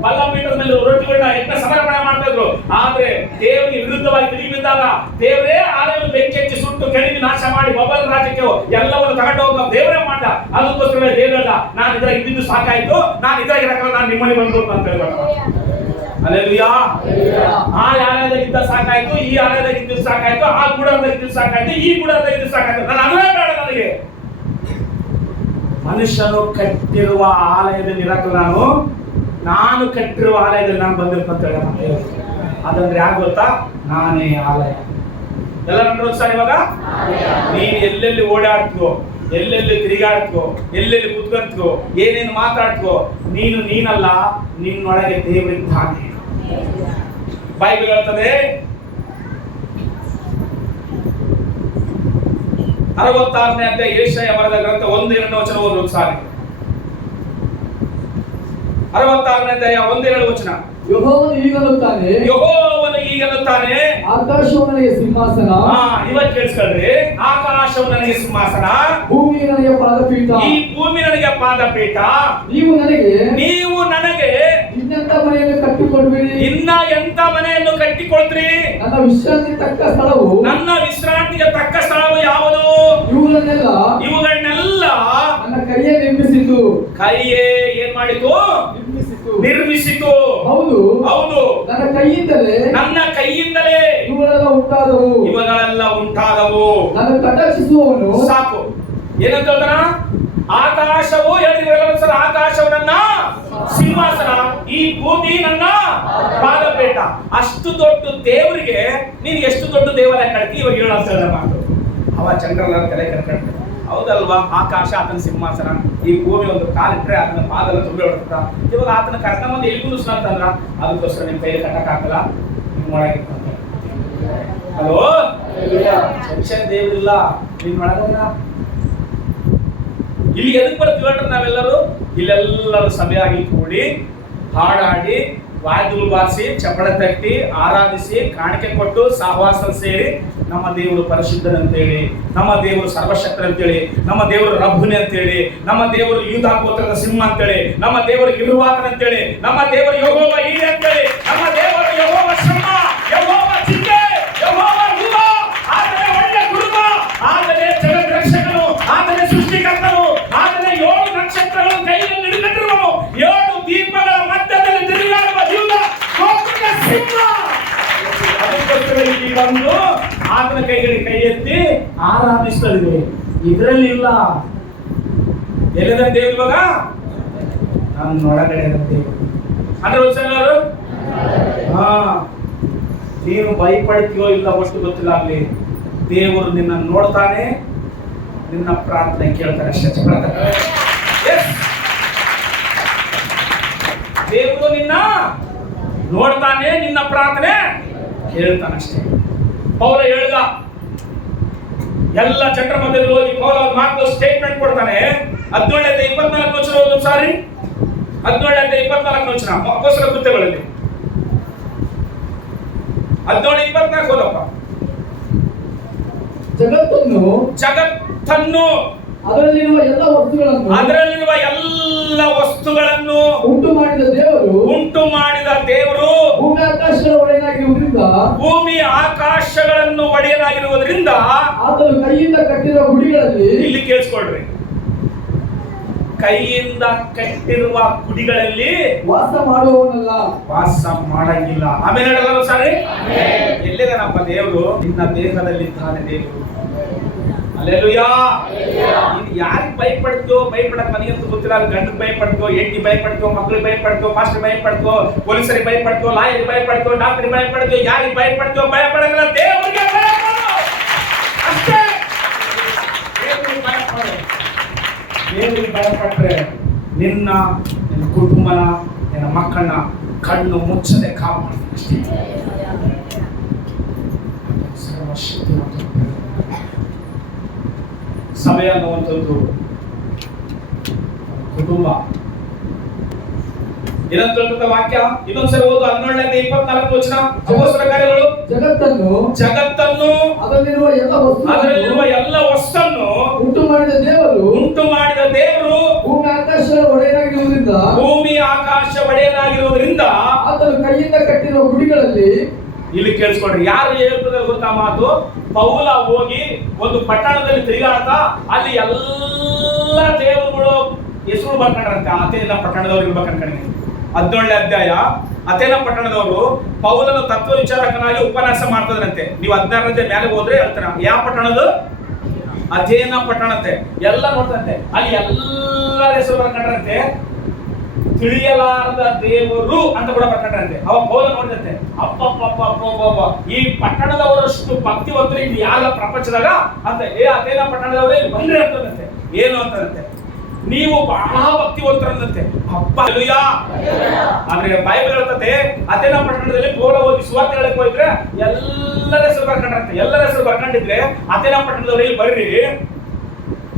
ಬಲ್ಲಪೀಠದ ಮೇಲೆ ರೊಟ್ಟಿಗಳನ್ನ ಯಜ್ಞ ಸಮರ್ಪಣೆ ಮಾಡ್ತಾ ಇದ್ರು. ಆದ್ರೆ ದೇವರಿಗೆ ವಿರುದ್ಧವಾಗಿ ತಿರುಗಿದಾಗ ದೇವರೇ ಆಲಯವನ್ನು ಬೆಂಕಿ ಹಚ್ಚಿ ಸುಟ್ಟು ಕೆಳಗೆ ನಾಶ ಮಾಡಿ ಮೊಬೈಲ್ ರಾಜ್ಯಕ್ಕೆ ಎಲ್ಲವನ್ನು ತಗೊಂಡು ಹೋಗ ದೇವರೇ ಮಾಡ. ಅದಕ್ಕೋಸ್ಕರ ದೇವರಲ್ಲ, ನಾನು ಇದ್ರಾಗ ಇದ್ದಿದ್ದು ಸಾಕಾಯ್ತು, ನಾನು ಇದ್ರಾಗ ಇರಕಲ್ಲ, ನಾನು ನಿಮ್ಮನೆ ಬಂದ್ಬಿಟ್ಟು ಅಂತ ಹೇಳ್ಬೇಕು. ಅಲ್ಲೆಲ್ಲೂಯಾ. ಆ ಆಲಯದಾಗ ಇದ್ದ ಸಾಕಾಯ್ತು, ಈ ಆಲಯದಾಗ ಇದ್ದು ಸಾಕಾಯ್ತು, ಆ ಗುಡದಾಗ ಇದ್ದು ಸಾಕಾಯ್ತು, ಈ ಗುಡದಾಗ ಇದ್ದು ಸಾಕಾಯ್ತು, ನಾನು ಅದೇ ಬೇಡ ನನಗೆ. ಮನುಷ್ಯನು ಕಟ್ಟಿರುವ ಆಲಯದಲ್ಲಿ ಇರಕಲ್ಲ, ನಾನು ಕಟ್ಟಿರುವ ಆಲಯದಲ್ಲಿ ನಾನು ಬಂದಿರ್ತಂತ ಹೇಳ. ಅದಂದ್ರೆ ಯಾರು ಗೊತ್ತಾ? ನಾನೇ ಆಲಯ. ಎಲ್ಲ ನೋಡ್ರಿ ಸರ್. ಇವಾಗ ನೀನು ಎಲ್ಲೆಲ್ಲಿ ಓಡಾಡ್ತೀವೋ, ಎಲ್ಲೆಲ್ಲಿ ತಿರುಗಾಡ್ತೀವೋ, ಎಲ್ಲೆಲ್ಲಿ ಕುತ್ಕೊಂತೀವೋ, ಏನೇನು ಮಾತಾಡ್ತೀವೋ, ನೀನಲ್ಲ, ನಿನ್ನೊಳಗೆ ದೇವರಿದ್ದಾನೆ. ಬೈಬಲ್ ಹೇಳ್ತದೆ 66ನೇ ಅಧ್ಯಾಯ ಯೆಶಾಯ ಬರೆದ ಗ್ರಂಥ 1-2 ವಚನ ಓದೋದು ಸಾರಿ. 66ನೇ ಅಧ್ಯಾಯ 1-2 ವಚನ. ಯೆಹೋವನು ಹೀಗನ್ನುತ್ತಾನೆ, ಆಕಾಶವು ನನಗೆ ಸಿಂಹಾಸನ. ಇವಾಗ ಕೇಳಿಸ್ಕೊಳ್ರಿ. ಆಕಾಶವು ನನಗೆ ಸಿಂಹಾಸನ, ಭೂಮಿ ನನಗೆ ಪಾದಪೀಠ. ಈ ಭೂಮಿ ನನಗೆ ಪಾದಪೀಠ. ನೀವು ನನಗೆ ಇನ್ನೆಂತ ಮನೆಯನ್ನು ಕಟ್ಟಿಕೊಡ್ಬೇಡಿ. ಇನ್ನ ಎಂತ ಮನೆಯನ್ನು ಕಟ್ಟಿಕೊಳ್ತ್ರಿ? ನನ್ನ ವಿಶ್ರಾಂತಿ ತಕ್ಕ ಸ್ಥಳವು, ನನ್ನ ವಿಶ್ರಾಂತಿಗೆ ತಕ್ಕ ಸ್ಥಳವು ಯಾವುದು? ಇವುಗಳನ್ನೆಲ್ಲ ನನ್ನ ಕೈಯೇ ನಿರ್ಮಿಸಿತು. ಕೈಯೇ ಏನ್ ಮಾಡಿತು? ನಿರ್ಮಿಸಿತು. ಹೌದು, ನನ್ನ ಕೈಯಿಂದಲೇ ಇವುಗಳೆಲ್ಲ ಉಂಟಾದವು. ನನ್ನ ಕಟಾಕ್ಷಿಸುವವನು ಸಾಕು. ಏನಂತ ಹೇಳ್ತಾನ? ಆಕಾಶವು ಹೇಳಿದ್ರಲ್ಲ, ಆಕಾಶವು ನನ್ನ ಸಿಂಹಾಸನ, ಈ ಭೂಮಿ ನನ್ನ ಪಾದಪೀಠ. ಅಷ್ಟು ದೊಡ್ಡ ದೇವರಿಗೆ ನೀನು ಎಷ್ಟು ದೊಡ್ಡ ದೇವಾಲಯ ಕಟ್ಟಿ ಇವಾಗ ಹೇಳ ಮಾತು. ಅವ ಚಂದ್ರನ ತಲೆ ಕಟ್ಕೊಂಡು, ಹೌದಲ್ವಾ? ಆಕಾಶ ಆತನ ಸಿಂಹಾಸನ, ಈ ಭೂಮಿ ಒಂದು ಕಾಲಿಟ್ರೆ ಆತನ ಪಾದಲ್ಲ ತುಂಬಿ ಹೊಡ್ತ. ಇವಾಗ ಆತನ ಕರ್ಕೊಂಬಂದು ಎಲ್ಲಿ ಕುಂದಿಸ್ನಂತಂದ್ರ ಅದಕ್ಕೋಸ್ಕರ ನಿಮ್ ಕೈಯಲ್ಲಿ ಕಟ್ಟಕ್ಕಾಗಲ್ಲ, ನಿಮ್ ಒಳಗೆ. ಹಲೋ, ದೇವರಿಲ್ಲ ನಿಮ್ಮೊಳಗ. ಇಲ್ಲಿ ಎದಕ್ ಬರ್ತೀವಿ ನಾವೆಲ್ಲರೂ? ಇಲ್ಲೆಲ್ಲರೂ ಸಭೆಯಾಗಿ ಕೂಡಿ ಹಾಡಾಡಿ, ವಾದ್ಯಗಳು ಬಾರಿಸಿ, ಚಪ್ಪಳೆ ತಟ್ಟಿ, ಆರಾಧಿಸಿ, ಕಾಣಿಕೆ ಕೊಟ್ಟು, ಸಹವಾಸ ಸೇರಿ ನಮ್ಮ ದೇವರು ಪರಿಶುದ್ಧನಂತೇಳಿ, ನಮ್ಮ ದೇವರು ಸರ್ವಶಕ್ತರಂತೇಳಿ, ನಮ್ಮ ದೇವರು ರಬ್ಬುನಿ ಅಂತೇಳಿ, ನಮ್ಮ ದೇವರು ಯೂದಾ ಗೋತ್ರದ ಸಿಂಹ ಅಂತೇಳಿ, ನಮ್ಮ ದೇವರು ಇರುವಾತನಂತೇಳಿ, ನಮ್ಮ ದೇವರು ಯೆಹೋವ ಈರೆ ಅಂತೇಳಿ, ನಮ್ಮ ದೇವರು ಯೆಹೋವ ಶಮ್ಮ, ಯೆಹೋವ ಚಿಂತೆ, ಯೆಹೋವ ರೂಪ, ಆತನೇ ಒಳ್ಳೆ ಕುರುಬ, ಆತನೇ ಜಗದ್ರಕ್ಷಕನು, ಆತನೇ ಸೃಷ್ಟಿಕರ್ತನು, ಆತನೇ 7 ನಕ್ಷತ್ರಗಳು ಕೈಯಲ್ಲಿ ಹಿಡಿದಿರುವನು, 7 ದೀಪಗಳ ಮಧ್ಯದಲ್ಲಿ ತಿರುಗಾಡುವ ಯೂದಾ ಗೋತ್ರದ ಸಿಂಹ. ಅದಕ್ಕೋಸ್ಕರ ಇಲ್ಲಿ ಬಂದು ಆತನ ಕೈಗಳಿಗೆ ಕೈ ಎತ್ತಿ ಆರಾಧಿಸ್ತದೆ. ಇದರಲ್ಲಿ ಇಲ್ಲ. ಎಲ್ಲಿದೆ ದೇವರು? ಇವಾಗ ನನ್ನ ಒಳಗಡೆ ದೇವರು ಅಂದ್ರೆ ಎಲ್ಲರೂ ನೀನು ಭಯಪಡ್ತೀಯೋ ಇಲ್ಲ ಅಷ್ಟು ಗೊತ್ತಿಲ್ಲ. ಅಲ್ಲಿ ದೇವರು ನಿನ್ನ ನೋಡ್ತಾನೆ, ನಿನ್ನ ಪ್ರಾರ್ಥನೆ ಕೇಳ್ತಾನೆ ಅಷ್ಟೇ. ದೇವರು ನಿನ್ನ ನೋಡ್ತಾನೆ, ನಿನ್ನ ಪ್ರಾರ್ಥನೆ ಕೇಳ್ತಾನೆ ಅಷ್ಟೇ. ಪೌಲ ಹೇಳ್ದ, ಎಲ್ಲ ಜನರ ಮಧ್ಯದಲ್ಲಿ ಹೋಗಿ ಪೌಲ ಮಾತು ಸ್ಟೇಟ್ಮೆಂಟ್ ಕೊಡ್ತಾನೆ. 17:24 ವಚನ ಓದು ಸಾರಿ. 17:24 ವಚನ ಅಪೊಸ್ತಲ ಕೃತ್ಯಗಳಲ್ಲಿ 17:24 ಓದಪ್ಪ. ಜಗತ್ತನ್ನು ಅದರಲ್ಲಿರುವ ಎಲ್ಲ ವಸ್ತುಗಳನ್ನು ಉಂಟು ಮಾಡಿದ ದೇವರು ಭೂಮಿ ಆಕಾಶಗಳನ್ನು ಒಡೆಯನಾಗಿರುವುದರಿಂದ ಆತನು ಕೈಯಿಂದ ಕಟ್ಟಿರುವ ಗುಡಿಗಳಲ್ಲಿ, ಇಲ್ಲಿ ಕೇಳಿಸ್ಕೊಳ್ರಿ, ಕೈಯಿಂದ ಕಟ್ಟಿರುವ ಗುಡಿಗಳಲ್ಲಿ ವಾಸ ಮಾಡುವವನಲ್ಲ. ವಾಸ ಮಾಡಂಗಿಲ್ಲ. ಆಮೇಲೆ ಹೇಳಲ್ಲ ಸಾರಿ, ಎಲ್ಲಿದ್ದಾನಪ್ಪ ದೇವರು? ನಿನ್ನ ದೇಹದಲ್ಲಿದ್ದಾನೆ ದೇವರು. ಅಲ್ಲೇಲೂಯಾ. ಇದು ಯಾರಿಗೆ ಭಯಪಡ್ತೋ? ಭಯಪಡಕ್ ನನಗಂತೂ ಗೊತ್ತಿಲ್ಲ. ಗಂಡಕ್ಕೆ ಭಯಪಡ್ತೋ, ಹೆಂಡತಿ ಭಯಪಡ್ತೋ, ಮಕ್ಕಳಿಗೆ ಭಯಪಡ್ತೋ, ಮಾಸ್ಟರ್ ಭಯಪಡ್ತೋ, ಪೊಲೀಸರಿಗೆ ಭಯಪಡ್ತೋ, ಲಾಯರಿಗೆ ಭಯಪಡ್ತೋ, ಡಾಕ್ಟರ್ ಭಯಪಡ್ತೋ, ಯಾರಿಗೆ ಭಯಪಡ್ತೋ? ಭಯಪಡಂಗಿಲ್ಲ. ದೇವರಿಗೆ ಭಯಪಡು ಅಷ್ಟೇ. ದೇವರಿಗೆ ಭಯಪಡು. ದೇವರಿಗೆ ಭಯಪಟ್ರೆ ನಿನ್ನ ಕುಟುಂಬನ, ನಿನ್ನ ಮಕ್ಕಳನ್ನ ಕಣ್ಣು ಮುಚ್ಚದೆ ಕಾಪಾಡ್ತೀನಿ ಅಷ್ಟೇ. ಸಭೆ ಅನ್ನುವಂಥದ್ದು ಕುಟುಂಬ. ಏನಂತ ವಾಕ್ಯ ಇನ್ನೊಂದ್ಸರಿ ಓದು. 17-24 ಅಪೊಸ್ತಲರ ಕಾರ್ಯಗಳು. ಜಗತ್ತನ್ನು ಅದರಲ್ಲಿರುವ ಎಲ್ಲ ವಸ್ತನ್ನು ಉಂಟು ಮಾಡಿದ ದೇವರು ಭೂಮಿ ಆಕಾಶ ಒಡೆಯನಾಗಿರುವುದರಿಂದ ಆತನು ಕೈಯಿಂದ ಕಟ್ಟಿರುವ ಗುಡಿಗಳಲ್ಲಿ. ಇಲ್ಲಿ ಕೇಳಿಸ್ಕೊಂಡ್ರಿ, ಯಾರು ಹೇಳ್ತದೆ ಗೊತ್ತಾ ಮಾತು? ಪೌಲ ಹೋಗಿ ಒಂದು ಪಟ್ಟಣದಲ್ಲಿ ತಿರುಗಾಡ್ತಾ ಅಲ್ಲಿ ಎಲ್ಲ ದೇವರುಗಳು ಹೆಸರು ಬರ್ಕೊಂಡ್ರಂತೆ. ಅಥೇನ ಪಟ್ಟಣದವ್ರು ಇರ್ಬೇಕು ಅನ್ಕೊಂಡಿದ್ದೀನಿ. 17ನೇ ಅಧ್ಯಾಯ. ಅಥೇನ ಪಟ್ಟಣದವರು ಪೌಲನ ತತ್ವ ವಿಚಾರಕನಾಗಿ ಉಪನ್ಯಾಸ ಮಾಡ್ತದ್ರಂತೆ. ನೀವು 16ನೇ ಮೇಲೆ ಹೋದ್ರೆ ಹೇಳ್ತಾರ ಯಾವ ಪಟ್ಟಣದು? ಅಥೇನ ಪಟ್ಟಣಂತೆ. ಎಲ್ಲ ನೋಡ್ತಂತೆ ಅಲ್ಲಿ ಎಲ್ಲರ ಹೆಸರು ಬರ್ಕೊಂಡ್ರಂತೆ. ತಿಳಿಯಲಾರದ ದೇವರು ಅಂತ ಕೂಡ ಬರ್ಕೊಂಡ್ರಂತೆ. ಅವ ಪೌಲ ನೋಡಿದಂತೆ, ಅಪ್ಪಪ್ಪಪ್ಪಪ್ಪ ಈ ಪಟ್ಟಣದವರಷ್ಟು ಭಕ್ತಿವಂತರು ಇಲ್ಲಿ ಯಾವ ಪ್ರಪಂಚದಾಗ ಅಂತ. ಅಥೇನ ಪಟ್ಟಣದವರೇ ಬಂದ್ರೆ ಅಂತಂತೆ. ಏನು ಅಂತಂತೆ? ನೀವು ಬಹಳ ಭಕ್ತಿವಂತರಂತೆ. ಅಪ್ಪ ಹಲ್ಲೆಲೂಯಾ. ಆದ್ರೆ ಬೈಬಲ್ ಹೇಳ್ತದೆ ಅಥೇನ ಪಟ್ಟಣದಲ್ಲಿ ಪೌಲ ಹೋಗಿ ಸುವಾರ್ತೆ ಹೇಳಕ್ ಹೋಗಿದ್ರೆ ಎಲ್ಲರ ಹೆಸರು ಬರ್ಕೊಂಡ್ರಂತೆ. ಎಲ್ಲರ ಹೆಸರು ಬರ್ಕೊಂಡಿದ್ರೆ ಅಥೇನ ಪಟ್ಟಣದವರಿಗೆ ಬರ್ರಿ,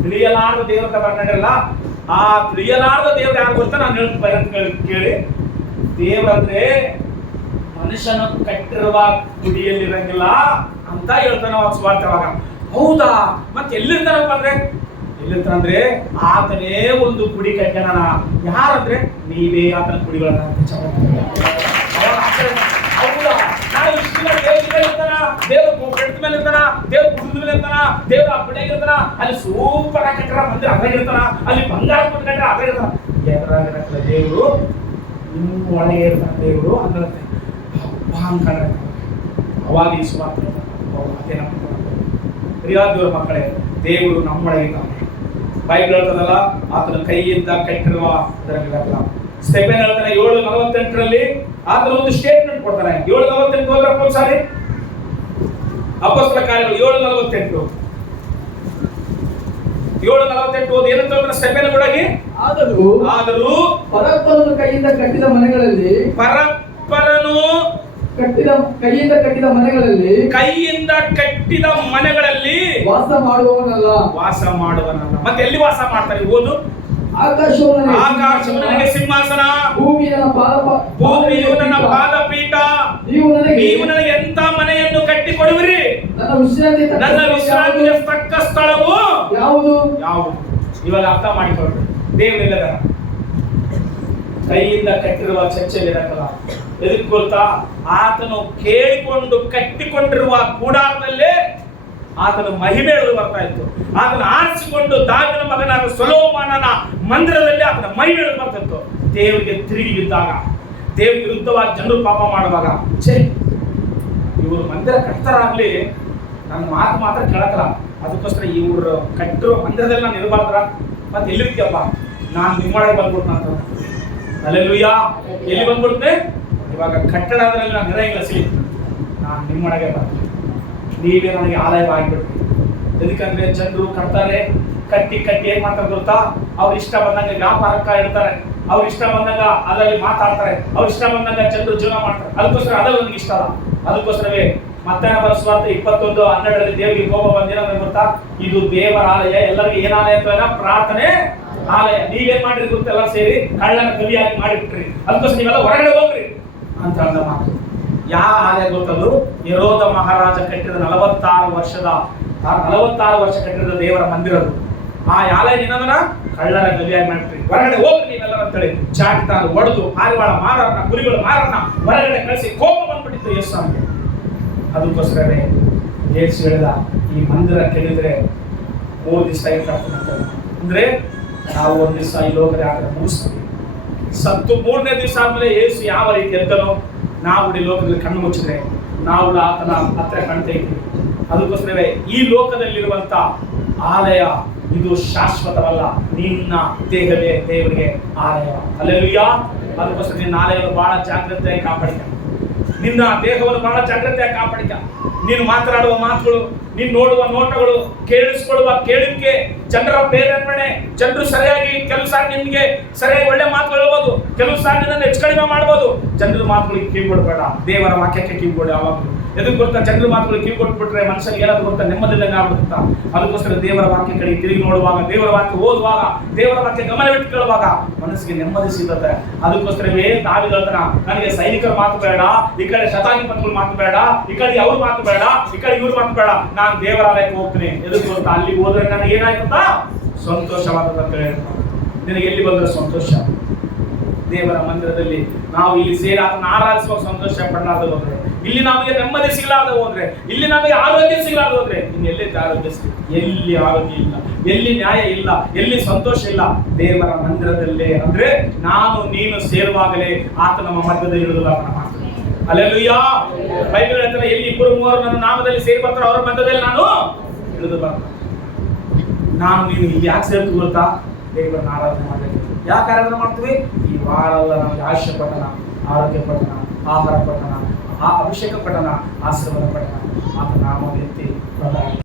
ತಿಳಿಯಲಾರದ ದೇವ್ರ ಅಂತ ಬರ್ಕೊಂಡಿರಲ್ಲ. ಆ ತಿಳಿಯಲಾರದ ದೇವ್ರು ಯಾರು ಗೊತ್ತಾ? ನಾನು ಹೇಳ್ತೀನಿ ಅಂತ ಕೇಳಿ. ದೇವ್ರಂದ್ರೆ ಮನುಷ್ಯನ ಕಟ್ಟಿರುವ ಗುಡಿಯಲ್ಲಿರಂಗಿಲ್ಲ ಅಂತ ಹೇಳ್ತಾನ ಸ್ವಾರ್ಥವಾಗ. ಹೌದಾ? ಮತ್ತೆ ಎಲ್ಲಿರ್ತಾನಪ್ಪ ಅಂದ್ರೆ ಎಲ್ಲಿರ್ತಾನಂದ್ರೆ ಆತನೇ ಒಂದು ಗುಡಿ ಕಟ್ಟಣ. ಯಾರಂದ್ರೆ ನೀವೇ ಆತನ ಗುಡಿಗಳನ್ನ. ದೇವ್ರ ಕಟ್ಟಿದ ಮೇಲೆ ಇರ್ತಾನ, ದೇವ್ರ ಕುಡಿದ ಮೇಲೆ ಇರ್ತಾನ, ದೇವ್ರ ಹಬ್ಬಡಿಯಾಗ ಇರ್ತಾನ. ಅಲ್ಲಿ ಸೂಪರ್ ಆಗಿ ಕಟ್ಟರ ಮಂದಿರ ಅದ್ರಾಗ ಇರ್ತಾನ. ಅಲ್ಲಿ ಬಂಗಾರ ಕೊಟ್ಟು ಕಟ್ಟರ ಅದ್ರಾಗ ಇರ್ತಾನ. ಎದುರಾಗಿರತ್ತಲ್ಲ ದೇವ್ರು, ನಿಮ್ಮ ಒಳಗೆ ಇರ್ತಾನ ದೇವ್ರು ಅಂದ್ರೆ ಹಬ್ಬ ಅನ್ಕೊಂಡ್ರೆ ಅವಾಗ ಈ ಸ್ವಾರ್ಥ ಅದೇ ನಮ್ಮ ಪ್ರಿಯಾದ ದೇವ್ರ ಮಕ್ಕಳೇ, ದೇವರು ನಮ್ಮೊಳಗೆ ಇದ್ದಾನೆ. ಬೈಬಲ್ ಹೇಳ್ತದಲ್ಲ, ಆತನ ಕೈಯಿಂದ ಕಟ್ಟಿರುವ ಅದರಲ್ಲಿ ಸ್ಟೆಫೆನ್ ಹೇಳ್ತಾನೆ 7:48 ಆತನ ಒಂದು ಸ್ಟೇಟ್ಮೆಂಟ್ ಕೊಡ್ತಾನೆ. 7:48 ಹೋಗ್ರಪ್ಪ ಒಂದ್ಸಾರಿ. ಅಪೊಸ್ತಲರ ಕಾರ್ಯಗಳು 7:48 ಓದಿ. ಏನಂತ ಹೇಳ್ತಾನೆ ಸ್ಟೆಫೆನ್ ಕೂಡಾಗಿ? ಆದರೂ ಪರಸ್ಪರನು ಕೈಯಿಂದ ಕಟ್ಟಿದ ಮನೆಗಳಲ್ಲಿ ಕೈಯಿಂದ ಕಟ್ಟಿದ ಮನೆಗಳಲ್ಲಿ ವಾಸ ಮಾಡುವವನಲ್ಲ. ಮತ್ತೆ ಎಲ್ಲಿ ವಾಸ ಮಾಡ್ತಾರೆ? ಓದು. ಆಕಾಶವು ನನಗೆ ಸಿಂಹಾಸನ, ಭೂಮಿಯು ನನ್ನ ಪಾದಪೀಠ. ನೀವು ನನಗೆ ಎಂತ ಮನೆಯನ್ನು ಕಟ್ಟಿಕೊಡುವಿರಿ? ನನ್ನ ವಿಶ್ರಾಂತಿಗೆ ತಕ್ಕ ಸ್ಥಳವು ಯಾವುದು? ಇವಾಗ ಅರ್ಥ ಮಾಡಿಕೊಳ್ಳಿ. ದೇವರಿಲ್ಲದ ಕೈಯಿಂದ ಕಟ್ಟಿರುವ ಚರ್ಚೆಯಲ್ಲಿರಲ್ಲ. ಎದಕ್ಕೆ ಗೊತ್ತಾ? ಆತನು ಕೇಳಿಕೊಂಡು ಕಟ್ಟಿಕೊಂಡಿರುವ ಕೂಡಾರದಲ್ಲೇ ಆತನ ಮಹಿಮೆ ಎಳೆದು ಬರ್ತಾ ಇತ್ತು. ಆತನ ಆರಿಸಿಕೊಂಡು ದಾವಿದನ ಮಗನಾದ ಸೊಲೊಮೋನನ ಮಂದಿರದಲ್ಲಿ ಆತನ ಮಹಿಮೆ ಎಳೆದು ಬರ್ತಾ ಇತ್ತು. ದೇವರಿಗೆ ತಿರುಗಿ ಬಿದ್ದಾಗ, ದೇವರಿಗೆ ವಿರುದ್ಧವಾಗಿ ಜನರು ಪಾಪ ಮಾಡುವಾಗ, ಇವರು ಮಂದಿರ ಕಟ್ತಾರಾಗ್ಲಿ ನನ್ನ ಮಾತು ಮಾತ್ರ ಕೇಳಕ್ಕಲ್ಲ. ಅದಕ್ಕೋಸ್ಕರ ಇವರು ಕಟ್ಟಿರೋ ಮಂದಿರದಲ್ಲಿ ನಾನು ಇರಬಾರ್ದ್ರ? ಮತ್ತೆ ಎಲ್ಲಿರ್ತೀಯಪ್ಪ? ನಾನು ನಿಮ್ಮೊಳಗೆ ಬಂದ್ಬಿಡ್ತೀನಿ ಅಂತ. ಹಲ್ಲೆಲೂಯಾ. ಎಲ್ಲಿ ಬಂದ್ಬಿಡ್ತೆ? ಇವಾಗ ಕಟ್ಟಡದಲ್ಲಿ ನಾನು ಇರಂಗಿಲ್ಲ. ನಾನು ನಿಮ್ಮೊಳಗೆ ಬರ್ತೀನಿ. ನೀವೇ ನನಗೆ ಆಲಯವಾಗಿಬಿಡ್ತೀವಿ. ಎದಕ್ಕಂದ್ರೆ ಜನರು ಕಟ್ತಾರೆ, ಕಟ್ಟಿ ಏನ್ ಮಾಡ್ತಾರೆ ಗೊತ್ತಾ? ಅವ್ರ ಇಷ್ಟ ಬಂದಂಗ ವ್ಯಾಪಾರಕ್ಕ ಇರ್ತಾರೆ, ಅವ್ರ ಇಷ್ಟ ಬಂದಾಗ ಅದರಲ್ಲಿ ಮಾತಾಡ್ತಾರೆ, ಅವ್ರ ಇಷ್ಟ ಬಂದಾಗ ಜನರು ಜೀವನ ಮಾಡ್ತಾರೆ. ಅದಕ್ಕೋಸ್ಕರ ಅದಲ್ಲ ನನಗೆ ಇಷ್ಟ ಅಲ್ಲ. ಅದಕ್ಕೋಸ್ಕರವೇ ಮತ್ತಾಯ ಬರೆಸುವಾರ್ತೆ 21:12 ದೇವರಿಗೆ ಕೋಪ ಬಂದಿರೋ ಗೊತ್ತಾ? ಇದು ದೇವರ ಆಲಯ. ಎಲ್ಲರಿಗೂ ಏನ್ ಆಲಯ ಅಂತ? ಪ್ರಾರ್ಥನೆ ಆಲಯ. ನೀವೇನ್ ಮಾಡಿರಿ ಗೊತ್ತ? ಎಲ್ಲ ಸೇರಿ ಕಳ್ಳನ ಕವಿಯಾಗಿ ಮಾಡಿಬಿಟ್ರಿ. ಅದಕ್ಕೋಸ್ಕರ ನೀವೆಲ್ಲ ಹೊರಗಡೆ ಹೋಗ್ರಿ ಅಂತ ಅಂದ ಮಾತು. ಯಾವ ಆಲಯ ಗೊತ್ತದು? ಹೆರೋದ ಮಹಾರಾಜ ಕಟ್ಟಿದ 46 ವರ್ಷ ಕಟ್ಟಿದ ದೇವರ ಮಂದಿರದು. ಆ ಆಲಯ ನಿನ್ನದನ್ನ ಕಳ್ಳರ ಗವಿಯಾಗಿ ಮಾಡ್ತೀವಿ. ಹೊರಗಡೆ ಹೋಗ್ರಿ ನೀವೆಲ್ಲ ಅಂತೇಳಿ ಚಾಟಿತಾರು ಒಡೆದು ಹಾರಿವಾಳ ಮಾರನ್ನ, ಕುರಿಗಳು ಮಾರನ್ನ ಹೊರಗಡೆ ಕಳಿಸಿ ಕೋಪ ಬಂದ್ಬಿಟ್ಟಿತ್ತು ಯೇಸುವಿಗೆ. ಅದಕ್ಕೋಸ್ಕರವೇ ಯೇಸು ಹೇಳಿದ, ಈ ಮಂದಿರ ಕೆಡಿದ್ರೆ 3 ದಿವಸ ಇರ್ತಾರೆ ಅಂದ್ರೆ ನಾವು ಒಂದ್ ದಿವಸ ಈ ಲೋಕದ ಯಾತ್ರೆ ಮುಗಿಸ್ತೀವಿ. ಸತ್ತು 3ನೇ ದಿವಸ ಆದ್ಮೇಲೆ ಯೇಸು ಯಾವ ರೀತಿ ಎದ್ದನೋ ನಾವು ಈ ಲೋಕದಲ್ಲಿ ಕಣ್ಣು ಮುಚ್ಚಿದ್ರೆ ನಾವು ಆತನ ಹತ್ರ ಕಾಣ್ತಾ ಇದ್ದೀವಿ. ಅದಕ್ಕೋಸ್ಕರವೇ ಈ ಲೋಕದಲ್ಲಿರುವಂತ ಆಲಯ ಇದು ಶಾಶ್ವತವಲ್ಲ, ನಿನ್ನ ದೇಹವೇ ದೇವರಿಗೆ ಆಲಯ. ಹಲ್ಲೆಲೂಯಾ. ಅದಕ್ಕೋಸ್ಕರ ನಿನ್ನ ಆಲಯವನ್ನು ಬಹಳ ಜಾಗ್ರತೆಯಾಗಿ ಕಾಪಾಡಿಕ, ನಿನ್ನ ದೇಹವನ್ನು ಬಹಳ ಜಾಗ್ರತೆಯಾಗಿ ಕಾಪಾಡಿಕ. ನೀನು ಮಾತನಾಡುವ ಮಾತುಗಳು, ನೀನು ನೋಡುವ ನೋಟಗಳು, ಕೇಳಿಸ್ಕೊಳ್ಳುವ ಕೇಳಿಕೆ, ಜನರ ಪ್ರೇರಣೆ, ಜನರು ಸರಿಯಾಗಿ ಕೆಲವು ಸಾರಿ ನಿನ್ಗೆ ಸರಿಯಾಗಿ ಒಳ್ಳೆ ಮಾತುಗಳು ಹೇಳ್ಬೋದು, ಕೆಲವು ಸಾರಿ ನಿನ್ನನ್ನು ಹೆಚ್ಚು ಕಡಿಮೆ ಮಾಡ್ಬೋದು. ಜನರ ಮಾತುಗಳಿಗೆ ಕಿವಿ ಕೊಡಬೇಡ, ದೇವರ ವಾಕ್ಯಕ್ಕೆ ಕಿವಿ ಕೊಡು. ಯಾವಾಗಲೂ ಎದಕ್ಕೆ ಗೊತ್ತಾ? ಜನರ ಮಾತುಗಳಿಗೆ ಕಿವಿ ಕೊಟ್ಬಿಟ್ರೆ ಮನುಷ್ಯನಿಗೆ ಏನಾದ್ರು ಗೊತ್ತಾ? ನೆಮ್ಮದಿಲ್ಲಂಗೆ ಆಗ್ಬಿಡುತ್ತಾ. ಅದಕ್ಕೋಸ್ಕರ ದೇವರ ವಾಕ್ಯ ಕಡೆ ತಿರುಗಿ ನೋಡುವಾಗ, ದೇವರ ವಾಕ್ಯ ಓದುವಾಗ, ದೇವರ ವಾಕ್ಯ ಗಮನವಿಟ್ಟುಕೊಳ್ಳುವಾಗ ಮನಸ್ಸಿಗೆ ನೆಮ್ಮದಿ ಸಿಗುತ್ತೆ. ಅದಕ್ಕೋಸ್ಕರವೇ ದಾವೀದ ಹೇಳ್ತಾನ, ನನಗೆ ಸೈನಿಕರ ಮಾತು ಬೇಡ, ಈ ಕಡೆ ಶತಾಧಿಪತಿಗಳ ಮಾತು ಬೇಡ, ಈ ಕಡೆ ಅವ್ರ ಮಾತು ಬೇಡ, ಈ ಕಡೆ ಇವ್ರ ಮಾತು ಬೇಡ, ನಾನು ದೇವರ ಆಲಯಕ್ಕೆ ಹೋಗ್ತೀನಿ. ಎದಕ್ಕೆ ಗೊತ್ತಾ? ಅಲ್ಲಿ ಹೋದ್ರೆ ನನಗೆ ಏನಾಯ್ತಂತ ಸಂತೋಷವಾದ ಅಂತ ಹೇಳ್ತಾನೆ. ನಿನಗೆ ಎಲ್ಲಿ ಬಂದ್ರೆ ಸಂತೋಷ? ದೇವರ ಮಂದಿರದಲ್ಲಿ ನಾವು ಇಲ್ಲಿ ಸೇರಿ ಆತನ ಆರಾಧಿಸುವಾಗ ಸಂತೋಷ ಪಡಲಾರ್ದು ಹೋದ್ರೆ, ಇಲ್ಲಿ ನಮಗೆ ನೆಮ್ಮದಿ ಸಿಗಲಾರ್ದು ಹೋದ್ರೆ, ಇಲ್ಲಿ ನಮಗೆ ಆರೋಗ್ಯ ಸಿಗಲಾರ್ದು ಹೋದ್ರೆ, ಇನ್ನು ಎಲ್ಲಿ ಆರೋಗ್ಯ ಸಿಗುತ್ತೆ? ಎಲ್ಲಿ ಆರೋಗ್ಯ ಇಲ್ಲ, ಎಲ್ಲಿ ನ್ಯಾಯ ಇಲ್ಲ, ಎಲ್ಲಿ ಸಂತೋಷ ಇಲ್ಲ? ದೇವರ ಮಂದಿರದಲ್ಲೇ. ಅಂದ್ರೆ ನಾನು ನೀನು ಸೇರುವಾಗಲೇ ಆತ ನಮ್ಮ ಮಧ್ಯದಲ್ಲಿ ಇರುವುದಿಲ್ಲ. ಹಲ್ಲೆಲೂಯಾ. ಬೈಬಲ್ ಹೇಳ್ತಾರೆ, ಎಲ್ಲಿ 2-3 ನನ್ನ ನಾಮದಲ್ಲಿ ಸೇರಿ ಬರ್ತಾರೆ ಅವರ ಮಧ್ಯದಲ್ಲಿ ನಾನು ಇಳಿದು ಬರ್ತಾರೆ. ನಾನು ನೀನು ಇಲ್ಲಿ ಯಾಕೆ ಸೇರ್ತು ಗೊತ್ತಾ? ದೇವರನ್ನ ಆರಾಧನೆ ಮಾಡಬೇಕು. ಯಾಕೆ ಆರಾಧನೆ ಮಾಡ್ತೀವಿ? ಈ ವಾರ ಎಲ್ಲ ನಮಗೆ ಆಯುಷ್ಯ ಪಟ್ಟಣ, ಆರೋಗ್ಯ ಪಟ್ಟಣ, ಆಹಾರ ಪಟ್ಟಣ, ಅಭಿಷೇಕ ಪಟ್ಟಣ, ಆಶೀರ್ವಾದ ಪಟ್ಟಣ, ಆತ ನಾಮ ಎತ್ತಿ